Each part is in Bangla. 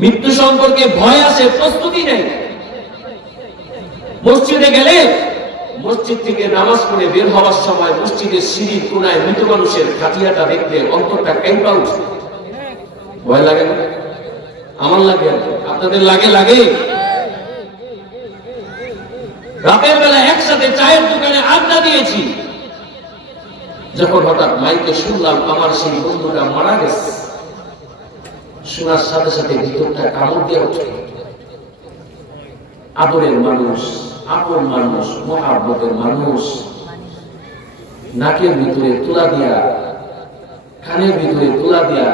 মৃত্যু সম্পর্কে ভয় আসে, প্রস্তুতি নেই। মসজিদে গেলে মসজিদ থেকে নামাজ পড়ে বের হওয়ার সময় মসজিদের সিঁড়ির কোনায় মৃত মানুষের খাটিয়াটা দেখলে অন্তরটা কাঁপা উঠে। ভয় লাগে না? আমার লাগে, আপনাদের লাগে? লাগে। রাতের বেলা একসাথে চায়ের দোকানে আড্ডা দিয়েছি, যখন হঠাৎ মাইকে শুনলাম আমার সেই বন্ধুটা মারা গেছে, শোনার সাথে সাথে ভিতরটা কামড় দিয়ে ওঠে। আদরের মানুষ, আপন মানুষ, মহাব্বতের মানুষ, নাকের ভিতরে তুলা দিয়া, কানের ভিতরে তুলা দিয়া,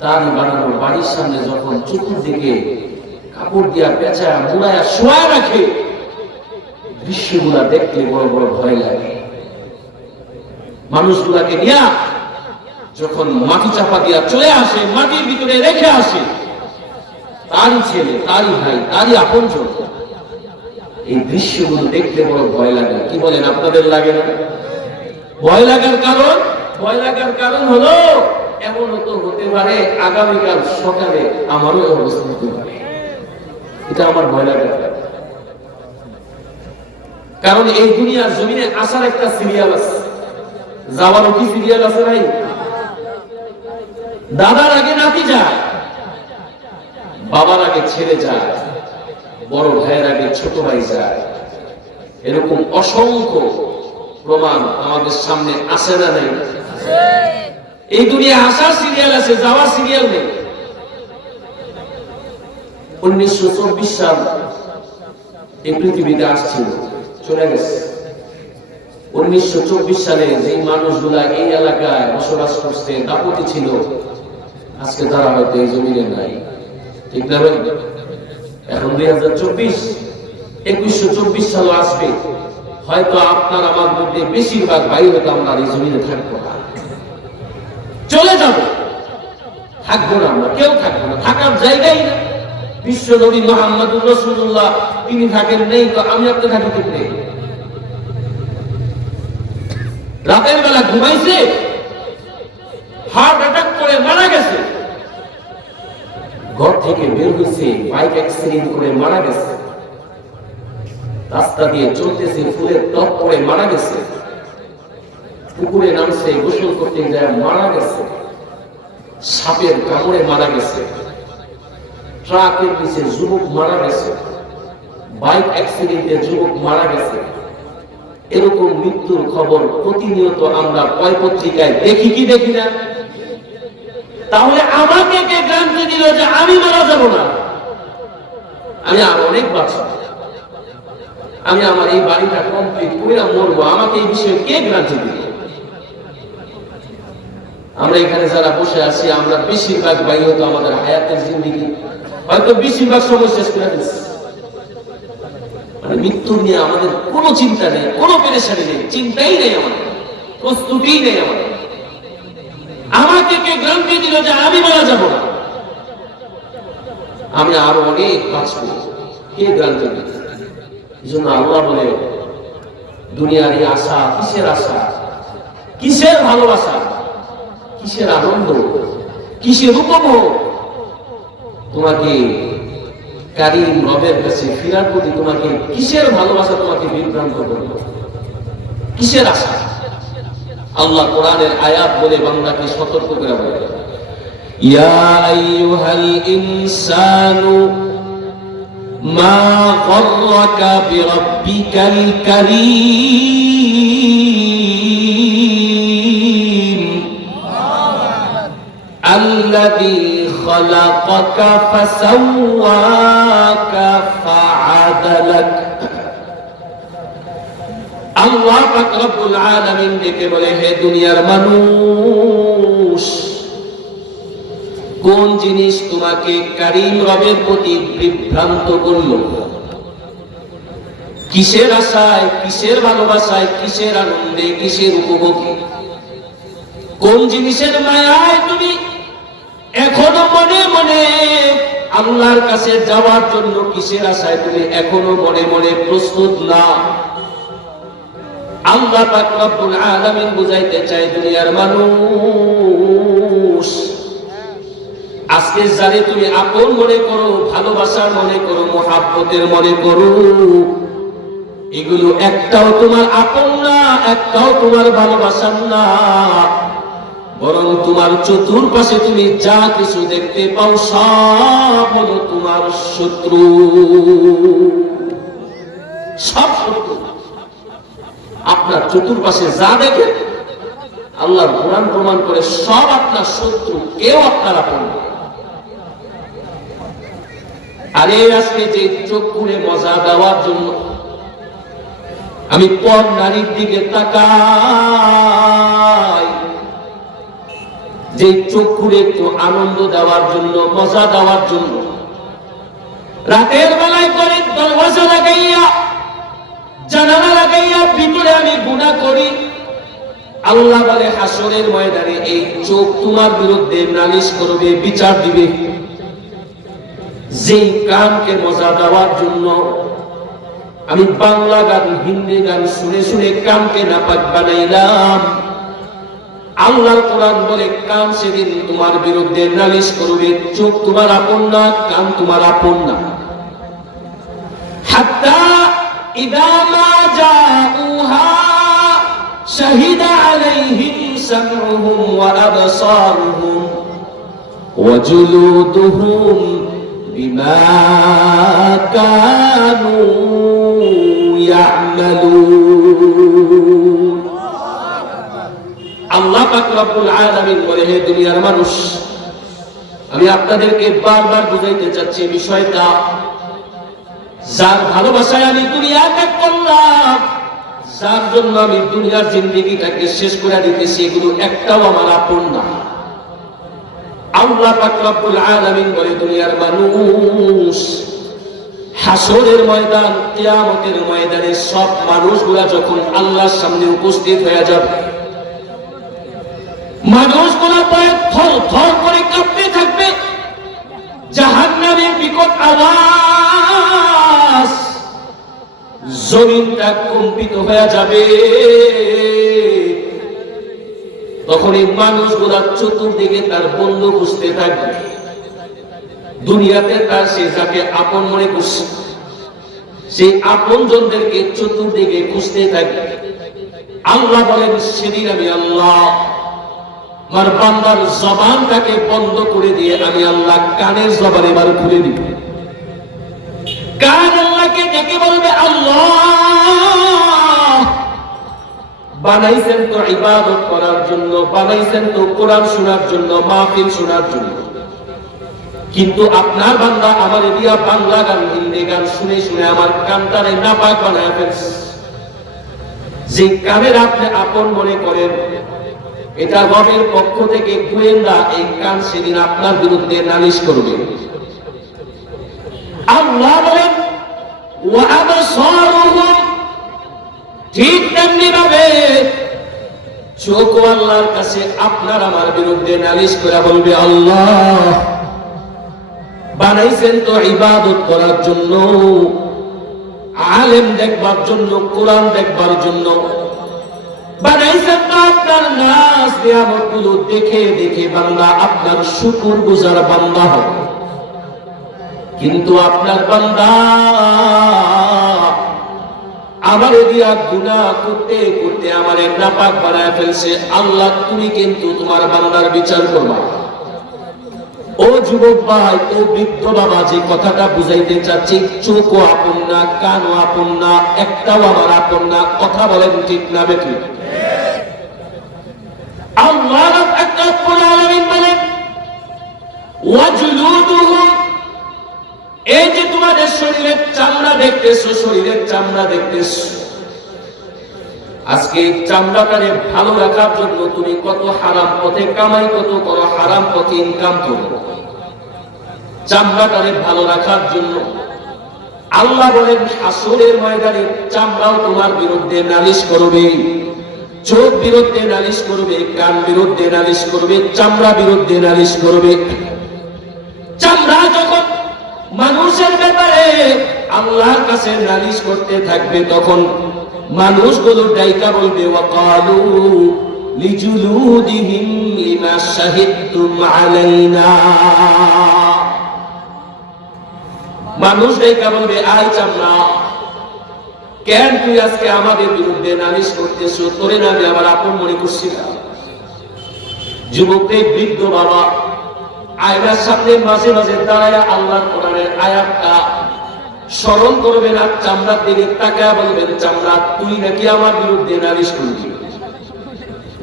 তার বানানো বাড়ির সামনে যখন চতুর্দিকে কাপড় দিয়া পেঁচা মুড়ায়া শোয়া রাখে, দৃশ্যগুলা দেখতে বড় বড় ভয় লাগে। মানুষগুলাকে নিয়ে যখন মাটি চাপা দিয়া চলে আসে, মাটির ভিতরে রেখে আসে, তারই ছেলে, তারই ভাই, তারই আপনজন, এই দৃশ্যগুলো দেখতে বড় ভয় লাগে। কি বলেন, আপনাদের লাগে না? ভয় লাগার কারণ, ভয় লাগার কারণ হলো এমন হতে পারে আগামীকাল সকালে আমারও অবস্থা হতে পারে। এটা আমার ভয় লাগার কারণ এই দুনিয়ার জমিনে আসার একটা সিরিয়াল আছে, যাওয়ারও কি সিরিয়াল আছে ভাই? দাদার আগে নাতি যায়, বাবার আগে ছেলে যায়, বড় ভাইয়ের আগে ছোট ভাই যায়। এরকম অসংখ্য প্রমাণ আমাদের সামনে আসে না নেই? এই দুনিয়া আসার সিরিয়াল আছে, যাওয়ার সিরিয়াল নেই। 1924 সাল এই পৃথিবীতে আসছিল, চলে গেছে। 1924 সালে যে মানুষগুলা এই এলাকায় বসবাস করতে দাপটি ছিল, আজকে তারা হয়তো এই জমিনে নাই। ঠিক না ভাই? এখন 2024, 2124 সাল আসবে, হয়তো আপনার আমার মধ্যে বেশিরভাগ ভাই হয়তো আমরা এই জমিনে থাকবো না, চলে যাব, থাকবো না, আমরা কেউ থাকবো না, থাকার জায়গাই না। বিশ্ব নবী মুহাম্মদুর রাসূলুল্লাহ তিনি থাকেন নেই, তো আমি আপনি থাকি ঠিক নেই। রাতের বেলা ঘুমাইছে, হার্ট অ্যাটাক করে মারা গেছে। ঘর থেকে বের হয়েছে, বাইক অ্যাক্সিডেন্ট করে মারা গেছে। রাস্তা দিয়ে চলতেছে, ফুলের টপ পড়ে মারা গেছে। পুকুরে নামছে, গোসল করতে যায় মারা গেছে। সাপের কামড়ে মারা গেছে। ট্রাকের নিচে যুবক মারা গেছে। বাইক অ্যাক্সিডেন্টে যুবক মারা গেছে। এরকম মৃত্যুর খবর প্রতিনিয়ত আমরা পত্রিকায় দেখি কি দেখি না? তাহলে আমাকে কে গ্যারান্টি দিল যে আমি মারা যাব না? আমি আর অনেক বাঁচব, আমি আমার এই বাড়িটা কমপ্লিট করে মরবো, আমাকে এই বিষয়ে কে গ্যারান্টি দিল? আমরা এখানে যারা বসে আছি, আমরা বেশিরভাগ ভাই হয়তো আমাদের হায়াতের জিন্দেগি হয়তো বেশিরভাগ সময় শেষ করে ফেলছি। মানে মৃত্যু নিয়ে আমাদের কোনো চিন্তা নেই, কোনো পেরেশানি নেই, চিন্তাই নেই, আমাদের প্রস্তুতি নেই। আমাকে কে গ্যারান্টি দিল যে আমি মারা যাব না? আমি আরো অনেক বাঁচবো, কে গ্যারান্টি দিল? এই জন্য আল্লাহ বলে, দুনিয়ার এই আশা কিসের আশা, কিসের ভালোবাসা, কিসের আনন্দ, কিসের উপভোগ? তোমাকে কারীম রবের কাছে ফিরার প্রতি তোমাকে কিসের ভালোবাসা তোমাকে বিভ্রান্ত করবে? কিসের আশা? আল্লাহ কোরআনের আয়াত বলে বান্দাকে সতর্ক করে বলে, ইয়া আইয়ুহাল ইনসানু মা গররাকা বিরাব্বিকাল কারীম আল্লাযী খালাকাকা ফাসাওয়াকা ফাআদালাক। আল্লাহ পাক রব্বুল আলামিন ডেকে বলে, হে দুনিয়ার মানুষ, কোন জিনিস তোমাকে কারীম রবের প্রতি বিভ্রান্ত করলো? কিসের আশায়, কিসের ভালোবাসায়, কিসের আনন্দে, কিসের উপভোগে, কোন জিনিসের মায়ায় তুমি এখনো মনে মনে আল্লাহর কাছে যাওয়ার জন্য কিসের আশায় তুমি এখনো মনে মনে প্রস্তুত না? আল্লাহ পাক রব্বুল আলামিন বুঝাইতে চায়, দুনিয়ার মানুষ, আজকে যারে তুমি আপন মনে করো, ভালোবাসার মনে করো, মহাব্বতের মনে করো, এগুলো একটাও তোমার আপন না, একটাও তোমার ভালোবাসার না, বরং তোমার চতুর্পাশে তুমি যা কিছু দেখতে পাও সব হলো তোমার শত্রু, সব শত্রু। আপনার চতুর্পাশে যা দেখে আল্লাহর কোরআন প্রমাণ করে সব আপনার শত্রু, কেউ আপনার আপন না। আরে আজকে যে চোখ খুলে মজা দেওয়ার জন্য আমি পর নারীর দিকে তাকাই, যে চোখ খুলে একটু আনন্দ দেওয়ার জন্য, মজা দেওয়ার জন্য রাতের বেলায় করে দরওয়াজা লাগাইয়া, জানালা লাগাইয়া ভিতরে আমি গুনাহ করি, আল্লাহ বলে হাসরের ময়দানে এই চোখ তোমার বিরুদ্ধে নালিশ করবে, বিচার দিবে। যেই কানকে মজা দেওয়ার জন্য আমি বাংলা গান, হিন্দি গান শুনে শুনে কানকে নাপাক বানাইলাম, আল্লাহর কোরআন বলে কান সেদিন তোমার বিরুদ্ধে নালিশ করবে। চোখ তোমার আপন না, কান তোমার আপন না। হাত্তা ইদা মা জাউহা শাহিদা আলাইহিম সামউহুম ওয়া আবসারুহুম ওয়া জুলুদুহুম বিমা কানু ইয়ামালুন। আল্লাহ পাক রব্বুল আলামিন বলে, হে দুনিয়ার মানুষ, আমি আপনাদেরকে বারবার বুঝাইতে চাচ্ছি বিষয়টা, যার ভালোবাসায় আমি দুনিয়া ত্যাগ করলাম, যার জন্য আমি দুনিয়ার জিন্দেগিটাকে শেষ করে দিতেছি, এগুলো একটাও আমার আপন না। আল্লাহ পাক রব্বুল আলামিন বলে, দুনিয়ার মানুষ হাসরের ময়দান, কিয়ামতের ময়দানে সব মানুষগুলা যখন আল্লাহর সামনে উপস্থিত হয়ে যাবে, মানুষগুলা পায়ে থর থর করে কাঁপতে থাকবে, জাহান্নামের বিকট আওয়াজ, জমিনটা কম্পিত হয়ে যাবে। তখন এই মানুষগুলা চতুর্দিকে তার বন্ধু খুঁজতে থাকবে। দুনিয়াতে তার সে যাকে আপন মনে করছে, সেই আপন জনদেরকে চতুর্দিকে খুঁজতে থাকবে। আল্লাহ বলেন, সেদিন আমি আল্লাহ আমার বান্দার জবানটাকে বন্ধ করে দিয়ে আমি আল্লাহ কানের জবান এবার খুলে দিব। কান আল্লাহকে ডেকে বলবে, আল্লাহ বানাইছেন তো ইবাদত করার জন্য, বানাইছেন তো কোরআন শোনার জন্য, মাহফিল শোনার জন্য, কিন্তু আপনার বান্দা আমার দিয়া বাংলা গান, হিন্দি গান শুনে শুনে আমার কানটারে নাপাক বানায় ফেলছে। যে কানের আপনি আপন মনে করেন, এটা রবের পক্ষ থেকে গোয়েন্দা, এই কান সেদিন আপনার বিরুদ্ধে নালিশ করবে। আল্লাহ বলেন, ওয়া আবসারুহুম, ঠিক তেমনি ভাবে চোখ আল্লাহর কাছে আপনার আমার বিরুদ্ধে নালিশ করে বলবে, আল্লাহ বানাইছেন তো ইবাদত করার জন্য, আলেম দেখবার জন্য, কোরআন দেখবার জন্য, বানাইছেন তো আপনার নাজ নিয়ামতগুলো দেখে দেখে বান্দা আপনার শুকর গুজার বান্দা হবে। কিন্তু আপনার বান্দা আমার দিয়া গুনাহ করতে করতে আমারে নাপাক বানায় ফেলছে। আল্লাহ তুমি কিন্তু তোমার বান্দার বিচার করবা। ও যুবক ভাই, ও বৃদ্ধ বাবা, যে কথাটা বুঝাইতে চাচ্ছি, চোখও আপন না, কানও আপন না, একটাও আমার আপন না। কথা বলেন ঠিক না বেঠিক? আল্লাহ রাব্বুল আলামিন বলেন, ওয়াজলুদুহুম, এই যে তোমাদের শরীরের চামড়া দেখতেছো, শরীরের চামড়া দেখতেছো, আজকে এই চামড়াটারে ভালো রাখার জন্য তুমি কত হারাম পথে কামাই, কত করো, হারাম পথে ইনকাম করো, চামড়াটারে ভালো রাখার জন্য। আল্লাহ বলেন, হাসরের ময়দানে চামড়াও তোমার বিরুদ্ধে নালিশ করবে, চোখ বিরুদ্ধে নালিশ করবে, কান বিরুদ্ধে নালিশ করবে, চামড়া বিরুদ্ধে নালিশ করবে। চামড়া যখন মানুষের ব্যাপারে আল্লাহর কাছে নালিশ করতে থাকবে, তখন মানুষগুলো ডাইকা বলবে, ওয়াকালু লিজুলুদিহিম লিমা শাহিদতুম আলাইনা। মানুষ দেখা বলবে, আই চামড়া, কেন তুই আজকে আমাদের বিরুদ্ধে নালিশ করতেছ? তোরে না আমি আমার আপন মনে করছি না। যুবকদের বৃদ্ধ বাবা আয়নার সামনে মাঝে মাঝে দাঁড়ায় আল্লাহর কোরআনের আয়াতটা স্মরণ করবেন আর চামড়ার দিকে তাকায় বলবেন, চামড়া তুই নাকি আমার বিরুদ্ধে নালিশ করবি?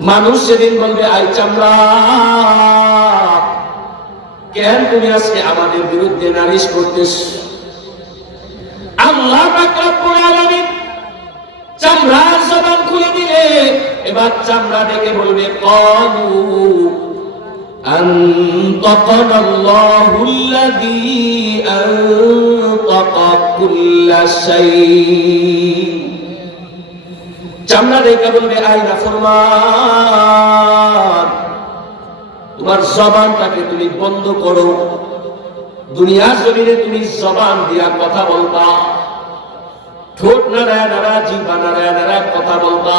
মানুষ সেদিন বলবে, আই চামড়া, কেন তুমি আজকে আমাদের বিরুদ্ধে নালিশ করতেছ? আল্লাহ পাক রব্বুল আলামিন চামড়ার জবান খুলে দিলে এবার চামড়া ডেকে বলবে, ক্বালু আনতাকানা আল্লাহুল্লাযী আনতাকা কুল্লা শাই। চামড়া ডেকে বলবে, আই নাফরমান, তোমার জবানটাকে তুমি বন্ধ করো। দুনিয়ার জমিনে তুমি জবান দিয়া কথা বলবা, ঠোঁট নাড়ায় নাড়ায় জিহ্বা নাড়ায় নাড়ায় কথা বলবা।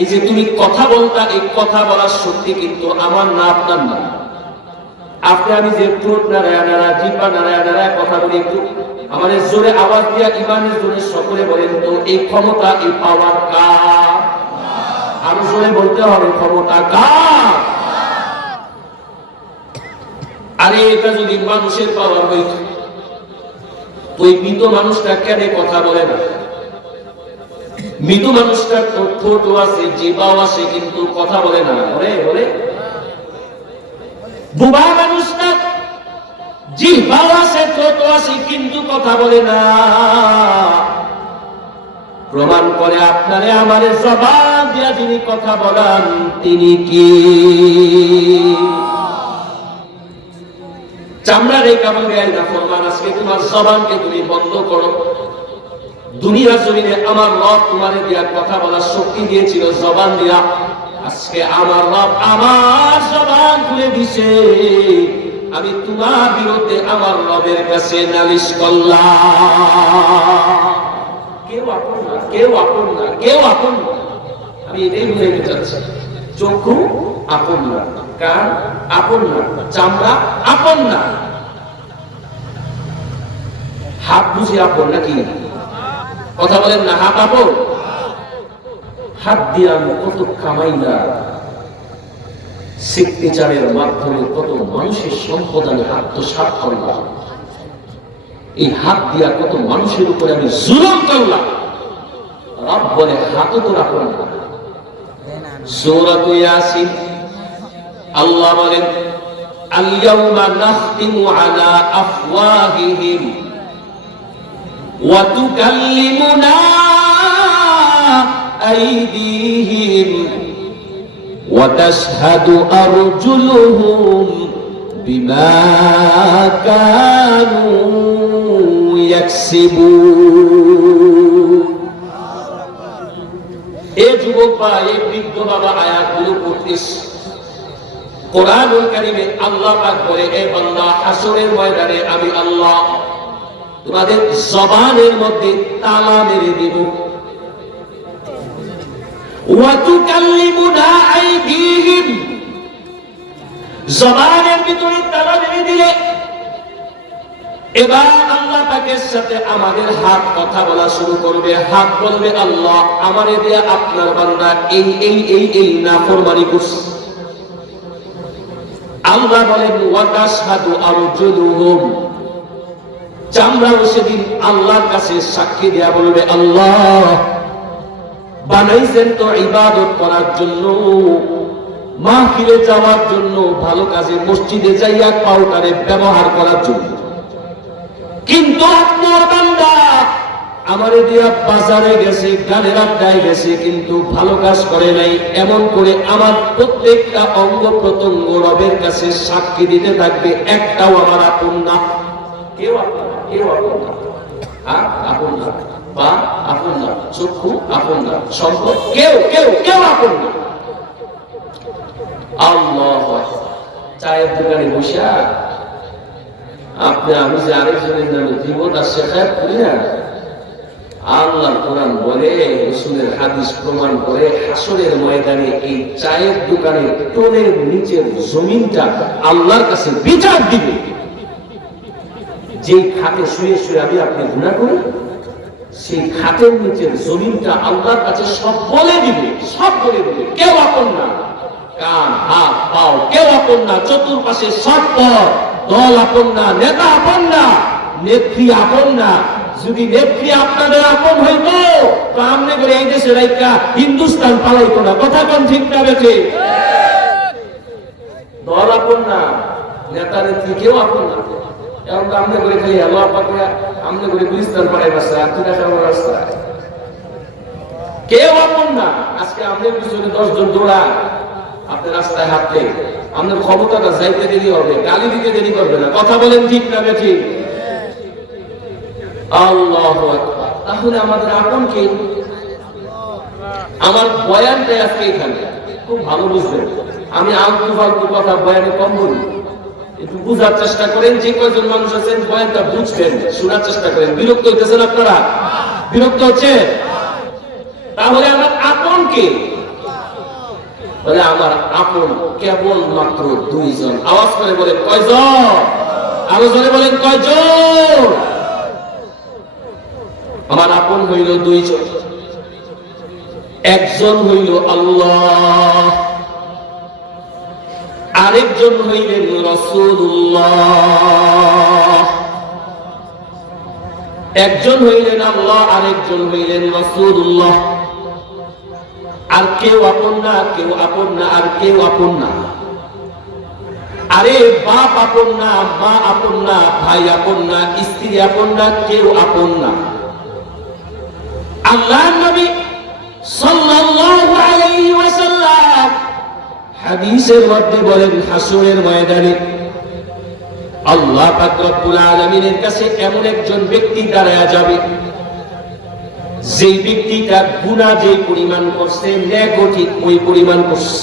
এই যে তুমি কথা বলতা, এই কথা বলার শক্তি কিন্তু আমার না, আপনার না। আপনি আমি যে ঠোঁট নাড়ায় নাড়ায় জিহ্বা নাড়ায় নাড়ায় কথা বলি, একটু আমাদের জোরে আওয়াজ দিয়া ইমানের জোরে সকলে বলেন তো, এই ক্ষমতা, এই পাওয়ার কার? আরো জোরে বলতে হবে, ক্ষমতা কার? আরে এটা যদি মানুষের পাওয়ার হইত, ওই মৃত মানুষটা কেন কথা বলে না? মৃত মানুষটার ঠোঁট আছে, জিহ্বাও আছে, কিন্তু কথা বলে না। বলে বলে বুবা মানুষটা জিহ্বাও আছে, ঠোঁট আছে, কিন্তু কথা বলে না। প্রমাণ করে আপনারে আমারে জবান দিয়া যিনি কথা বলান, তিনি কি? চামড়া রেখা বলবে, আই নাফরমান, আজকে তোমার জবানকে তুমি বন্ধ করো। দুনিয়ার জমিনে আমার রব তোমারে দিয়া কথা বলার শক্তি দিয়েছিল জবান দিয়া, আজকে আমার রব আমার জবান খুলে দিছে, আমি তোমার বিরুদ্ধে আমার রবের কাছে নালিশ করলাম। কেউ আপন না, কেউ আপন না, কেউ আপন না। আমি এটাই বুঝাইতে চাচ্ছি, চক্ষু আপন না, কান আপন না, চামড়া আপন না, হাত বুঝি আপন নাকি? কথা বলেন না, হাত আপন? হাত দিয়ে আমি কত কামাইলা, সিগনেচারের মাধ্যমে কত মানুষের সম্পদ আমি আত্মসাৎ করলাম, এই হাত দিয়া কত মানুষের উপরে আমি জুলুম করলাম। রব বলে, হাতও তো আপন না। সূরাত ইয়াসিন আল্লাহ বলেন, আল ইয়াউমা নাখতিমু আলা আফওয়াহিহিম ওয়া তুকাল্লিমুনা আইদিহিম ওয়া তাশহাদু আরজুলুহুম বিমা কানু ইয়াকসিবুন। এ যুবক বা এই বৃদ্ধ বাবা আয়াতগুলো পড়তিস, কোরআনুল কারীমে আল্লাহ পাক বলে, এ বান্দা, হাসরের ময়দানে আমি আল্লাহ তোমাদের জবানের মধ্যে তালা মেরে দেব। ওয়া তুকাল্লিমুনা আইদিহিম, জবানের ভিতরে তালা মেরে দিলে এবার আল্লাহ পাকের সাথে আমাদের হাত কথা বলা শুরু করবে। হাত বলবে, আল্লাহ আমারে দিয়ে আপনার বান্দা এই এই এই এই নাফরমানি করছে। আল্লাহ বলেন, ওয়া তাশহাদু আরজুলুহুম, চামড়াও সেদিন আল্লাহর কাছে সাক্ষী দেয়া বলবে, আল্লাহ বানাইছেন তো ইবাদত করার জন্য, মাহফিলে যাওয়ার জন্য, ভালো কাজে মসজিদে যাইয়া পাউডারে ব্যবহার করার জন্য, কিন্তু আপনার বান্দা আমারে দিয়া বাজারে গেছে, গানের আড্ডায় গেছে, কিন্তু ভালো কাজ করে নাই। এমন করে আমার প্রত্যেকটা অঙ্গ প্রত্যঙ্গ রবের কাছে সাক্ষী দিতে থাকবে, একটাও আমার আপন না। কেউ আপন না, কেউ আপন না, হাত আপন না, পা আপন না, চক্ষু আপন না, সম্পদ কেউ কেউ কেউ আপন না। আল্লাহু আকবার। চায়ের দোকানে বসে আপনি আমি যে আরেকজনের নামে জীবন আর শেখায় করি না, আল্লাহর কোরআন বলে, রাসূলের হাদিস প্রমাণ করে, হাসরের ময়দানে এই চায়ের দোকানের টোনের নিচের জমিনটা আল্লাহর কাছে বিচার দিবে। যে খাটে শুয়ে শুয়ে আমি আপনি গুনাহ করি, সেই খাটের নিচের জমিনটা আল্লাহর কাছে সব বলে দিবে, সব বলে দিবে। কেউ আপন না, কান হাত পাও কেউ আপন না, চতুর্পাশে সব পর, দল আপন না, নেতা আপন না, নেত্রী আপন না। যদি নেত্রী আপনাদের আপন হইত তো আমনে করে এই দেশে রাইকা হিন্দুস্তান পালাইতো না। কথা কোন ঠিক না বেঠে? দল আপন না, নেতা নেত্রী কেউ আপন না। এখন তো আমনে করে খালি আল্লাহ পাকে আমনে করে গুলিস্তান পাড়াই বাসা, আপনি দেখা রাস্তা কেউ আপন না। আজকে আমনের পিছনে 10 জন দৌড়া, আপনি রাস্তায় হাঁটতে আপনার ক্ষমতাটা যাইতে দেরি হবে, গালি দিতে দেরি করবে না। কথা বলেন ঠিক না বেঠিক? আল্লাহু আকবার। তাহলে আমাদের আপন কে? আমার বয়ানটাই আজকে এখানে খুব ভালো বুঝবেন। আমি আলতু ফালতু কথা বয়ানে কম বলি, একটু বুঝার চেষ্টা করেন। যে কয়জন মানুষ আছেন বয়ানটা বুঝবেন, শোনার চেষ্টা করেন। বিরক্ত হইতেছেন আপনারা? বিরক্ত হচ্ছে? তাহলে আমার আপন কে? বলে আমার আপন কেবল মাত্র 2 জন। আওয়াজ করে বলেন কয়জন? আরো জোরে বলেন কয়জন? আমার আপন হইল 2 জন। একজন হইল আল্লাহ, আরেকজন হইলেন রাসূলুল্লাহ। একজন হইলেন আল্লাহ, আরেকজন হইলেন রাসূলুল্লাহ। আর কেউ আপন না, কেউ আপন না, আর কেউ আপন না। আরে বাপ আপন না, মা আপন না, ভাই আপন না, স্ত্রী আপন না, কেউ আপন না। আল্লাহর নবী সাল্লাল্লাহু আলাইহি ওয়াসাল্লাম হাদিসের মধ্যে বলেন, হাসরের ময়দানে আল্লাহ পাক রব্বুল আলামিনের কাছে এমন একজন ব্যক্তি দাঁড়ায়া যাবে, যেই ব্যক্তিটা গুনাহ যে পরিমাণ করছে, নেকও ঠিক ওই পরিমাণ করছে।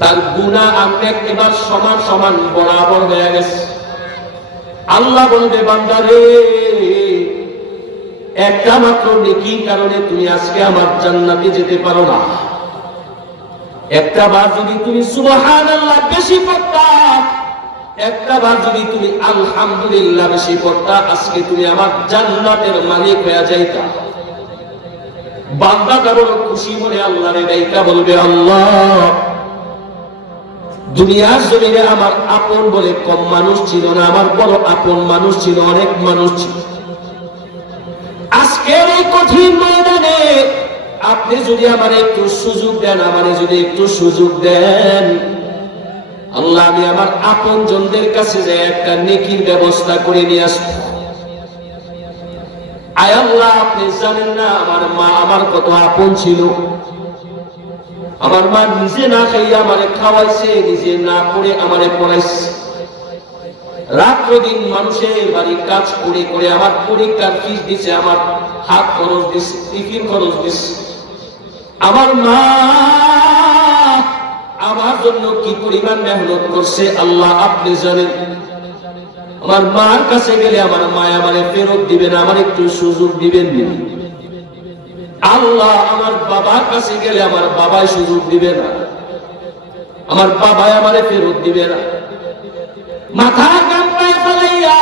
তার গুনাহ আমরা এবার সমান সমান বরাবর হয়ে গেছে। আল্লাহ বলবে, বান্দা রে, একটা মাত্র নেকির কারণে তুমি আজকে আমার জান্নাতে যেতে পারো না। একটা বার যদি তুমি সুবহানাল্লাহ বেশি পড়তা, একটা বার যদি তুমি আলহামদুলিল্লাহ বেশি পড়তা, আজকে তুমি আমার জান্নাতের মালিক হয়ে যাইতা। বান্দাটা বড় খুশি মনে আল্লাহরে ডাইকা বলবে, আল্লাহ, দুনিয়ার জমিনে আমার আপন বলে কম মানুষ ছিল না, আমার বড় আপন মানুষ ছিল, অনেক মানুষ ছিল। আজকের এই কঠিন ময়দানে আপনি যদি আমার একটু সুযোগ দেন, আমারে যদি একটু সুযোগ দেন, আল্লাহ, আমি আমার আপন জনদের কাছে যে একটা নেকির ব্যবস্থা করে নিয়ে আসব। আয় আল্লাহ, আপনি জানেন না আমার মা আমার কত আপন ছিল। আমার মা নিজে না খাইয়া আমারে খাওয়াইছে, নিজে না পড়ে আমারে পড়াইছে। রাত্র দিন মানুষের বাড়ি কাজ করে করে আমার পরীক্ষার ফিস দিছে, আমার হাত খরচ দিছে, টিফিন খরচ দিছে। আমার মা আমার জন্য কি পরিমাণ মেহনত করছে আল্লাহ আপনি জানেন। আমার মার কাছে গেলে আমার মা আমারে ফেরত দিবেন, আমার একটু সুযোগ দিবেন না। আল্লাহ, আমার বাবার কাছে গেলে আমার বাবাই সুযোগ দিবে না, আমার বাবাই আমারে ফেরত দিবে না। মাথা কামড়ায় ফেলাইয়া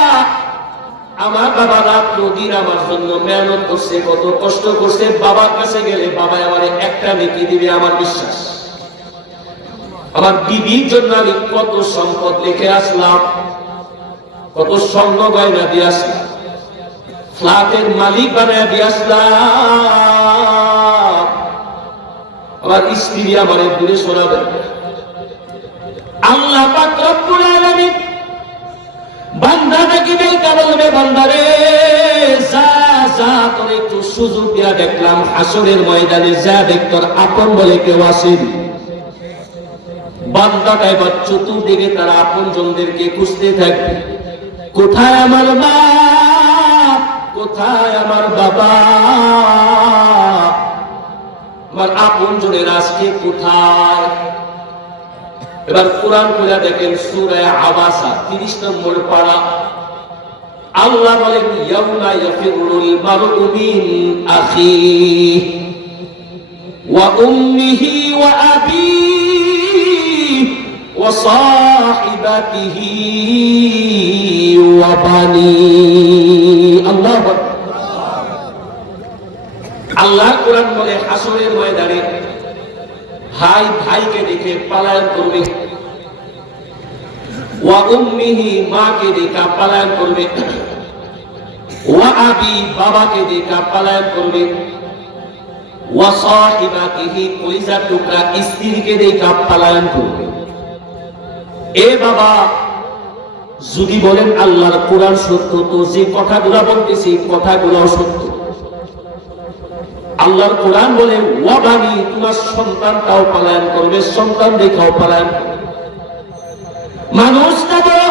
আমার বাবা রাত দিন আমার জন্য মেহনত করছে, কত কষ্ট করছে। বাবার কাছে গেলে বাবা আমারে একটা নেকি দিবে, আমার বিশ্বাস। আমার বিবির জন্য আমি কত সম্পদ রেখে আসলাম, কত স্বর্ণ গয়না দিয়ে আসলাম, ফ্ল্যাটের মালিক বানায় দিয়ে আসলাম। আমার স্ত্রী আমারে দূরে শোনাবেন। আল্লাহ পাক রব্বুল আলামিন বান্দাটাকে ডাইকা বলবে, বান্দারে, যা যা, তোর একটু সুযোগ দিয়া দেখলাম হাসরের ময়দানে, যা দেখ তোর আপন বলে কেউ আসেনি। বান্দাটা এবার চতুর্দিকে তার আপন জনদেরকে খুঁজতে থাকবে। কোথায় আমার মা, কোথায় আমার বাবা, আমার আপন জনের আজকে কোথায়? এবার কোরআন খুলে দেখেন সূরা আবাসা 30 নম্বর পারা। আল্লাহ বলেন ইয়াউমা ইয়াফিরুল মারউ মিন আখিহি ওয়া উম্মিহি ওয়া আবিহি ওয়া সাহিবাতিহি ওয়া বানিহি। আল্লাহু আকবার। আল্লাহ কোরআন বলে হাসরের ময়দানে ভাই ভাইকে দেখে পলায়ন করবে, ওয়া উম্মিহি মাকে দেখে পলায়ন করবে, ওয়া আবি বাবাকে দেখে পলায়ন করবে, ওয়া সাহিবাতিহি কলিজার টুকরা স্ত্রীকে দেখে পলায়ন করবে। এ বাবা, যদি বলেন আল্লাহর কোরআন সত্য, তো যে কথাগুলো বলতেছি কথাগুলো সত্য। আল্লাহর কোরআন বলে ওয়া বানি, তোমার সন্তানটাও পলায়ন করবে, সন্তান দেখাও পলায়ন করবে। মানুষটা বড়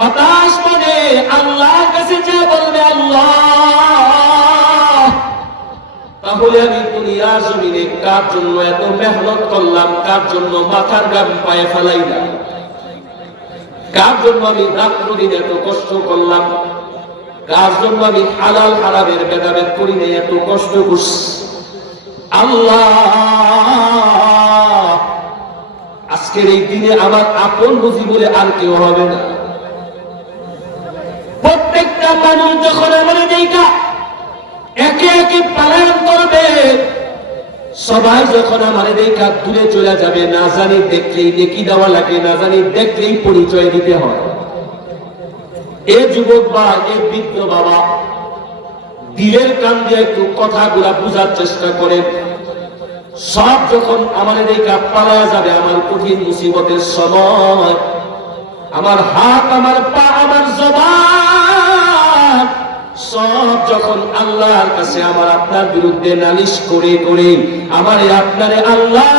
হতাশ, মানে আল্লাহর কাছে যা বলবে আল্লাহ, তাহলে আমি দুনিয়া জমিনে কার জন্য এত মেহনত করলাম, কার জন্য মাথার ঘাম পায়ে ফেলাইলাম, কার জন্য আমি রাত্র দিন এত কষ্ট করলাম, কার জন্য আমি হালাল হারামের ভেদাভেদ করি না, এত কষ্ট করছি। আল্লাহ, আজকের এই দিনে আমার আপন বুঝি বলে আর কেউ হবে না। প্রত্যেকটা মানুষ যখন আমার দেখা একে একে পালন করবে, সবাই যখন আমার দেখা দূরে চলে যাবে, না জানি দেখলেই নেকি দেওয়া লাগে, না জানি দেখলেই পরিচয় দিতে হয়। এ যুবক বা এ বৃদ্ধ বাবা, দিলের কান দিয়ে একটু কথাগুলা বুঝার চেষ্টা করেন। সব যখন আমার দেখা পালায়া যাবে, আমার কঠিন মুসিবতের সময়, আমার হাত, আমার পা, আমার জবান সব যখন আল্লাহর কাছে আমার আপনার বিরুদ্ধে নালিশ করে করে আমারে আপনারে আল্লাহ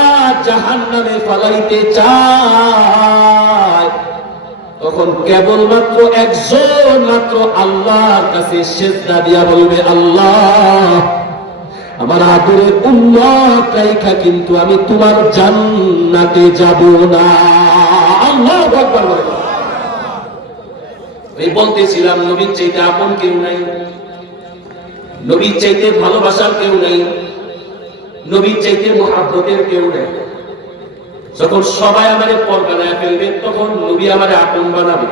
জাহান্নামে ফালাইতে চায়, তখন কেবলমাত্র একজন মাত্র আল্লাহর কাছে সিজদা দিয়া বলবে, আল্লাহ, আমার আদরের উম্মত রাইখা কিন্তু আমি তোমার জান্নাতে যাব না। আল্লাহু আকবার বলে। এই বলতেছিলাম, নবীর চাইতে আপন কেউ নাই, নবীর চাইতে ভালোবাসার কেউ নাই, নবীর চাইতে মুহাব্বতের কেউ নাই। যখন সবাই আমারে পর বানায় ফেলবে, তখন নবী আমারে আপন বানাবে।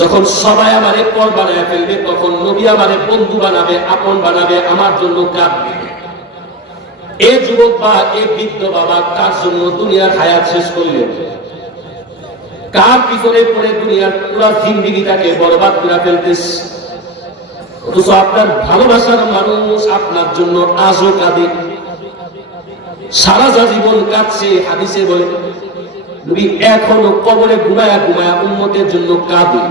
যখন সবাই আমারে পর বানায় ফেলবে, তখন নবী আমারে বন্ধু বানাবে, আপন বানাবে, আমার জন্য কাঁদবে। এ যুবক বা এ বৃদ্ধ বাবা কার জন্য দুনিয়ার হায়াত শেষ করলেন? কার পিছনে পড়ে দুনিয়ার পুরো জিন্দেগিটাকে বরবাদ করে ফেলতেছে? অথচ আপনার ভালোবাসার মানুষ আপনার জন্য আজও কাঁদে, সারা জীবন কাঁদছে। হাদিসে বলে নবী এখনো কবরে ঘুমায়া ঘুমায়া উম্মতের জন্য কাঁদে।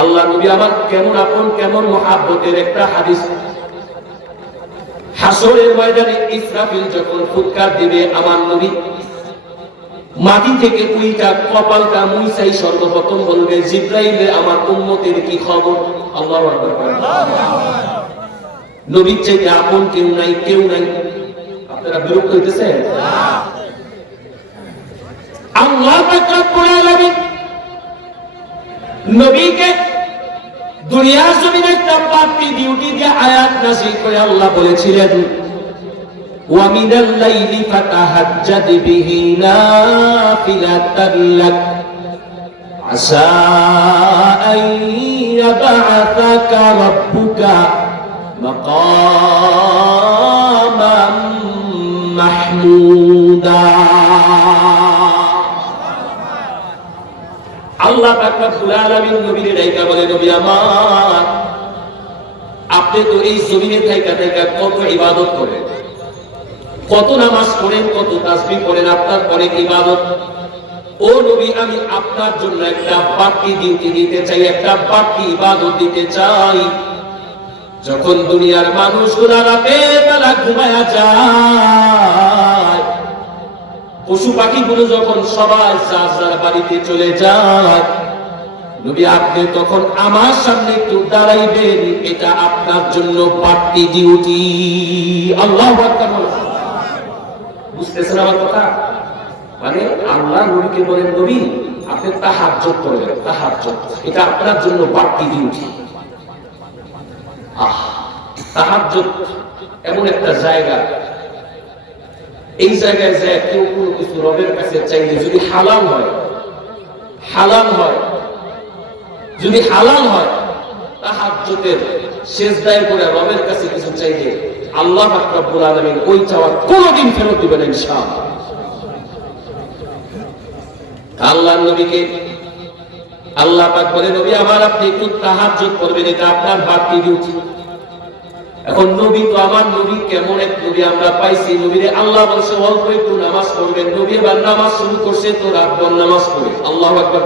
আল্লাহ নবী আমার কেমন আপন, কেমন মুহাব্বতের একটা হাদিস। হাসরের ময়দানে ইসরাফিল যখন ফুৎকার দিবে, আমার নবী মাটি থেকে উইটা কপালটা মুইসাই সর্বপ্রথম বলবে, জিব্রাইলে আমার উম্মতের কি খবর? আল্লাহু আকবার। নবীর চাইতে আপন কেউ নাই, কেউ নাই। আপনারা বিরক্ত হইতেছে? আল্লাহ পাক রব্বুল আলামিন নবীকে দুনিয়ার জমিনে একটা বাড়তি ডিউটি দিয়ে আয়াত নাযিল করে আল্লাহ বলেছিলেন, ওয়া মিনাল লাইলি ফাতাহাজ্জাদ বিহি নাফিলাতান লাক আসা আন ইয়াবআসাকা রাব্বুকা মাকামান মাহমুদা। আল্লাহ পাক রব্বুল আলামিন নবীর ডাইকা বলে, নবী আমার, আপনি তো এই জমিনে থাইকা থাইকা কত ইবাদত করেন, কত নামাজ পড়েন, কত তাসবিহ পড়েন, আপনার অনেক ইবাদত। ও নবী, আমি আপনার জন্য একটা বাড়তি ডিউটি দিতে চাই, একটা বাড়তি ইবাদত দিতে চাই। যখন দুনিয়ার মানুষগুলা রাতে বেলা ঘুমায়া যায়, পশু পাখিগুলো যখন সবাই যার যার বাড়িতে চলে যায়, নবী আপনি তখন আমার সামনে একটু দাঁড়াইবেন, এটা আপনার জন্য বাড়তি ডিউটি। আল্লাহু আকবার। বুঝতেছেন আমার কথা? মানে আল্লাহ নবীকে বলেন, নবী আপনি তাহাজ্জুদ করবেন। তাহাজ্জুদ এটা আপনার জন্য বাড়তি ডিউটি। তাহাজ্জুদ এমন একটা জায়গা, এই জায়গায় যে কেউ কোনো কিছু রবের কাছে চাইলে যদি হালাল হয়, যদি হালাল হয়, তাহাজ্জুদের সিজদায় পড়ে রবের কাছে কিছু চাইলে আল্লাহ পাক রব্বুল আলামিন ওই চাওয়া কোনোদিন ফেরত দিবেন না ইনশাআল্লাহ। আল্লাহর নবীকে আল্লাহ পাক বলে, নবী আমার আপনি একটু তাহাজ্জুদ করবেন, এটা আপনার বাড়তি ডিউটি। এখন নবী তো আমার নবী কেমন এক নবী আমরা পাইছি, নবীরে আল্লাহ বলছে অল্প একটু নামাজ পড়বেন। নবী এবার নামাজ শুরু করছে তো রাতভর নামাজ পড়ে। আল্লাহু আকবার।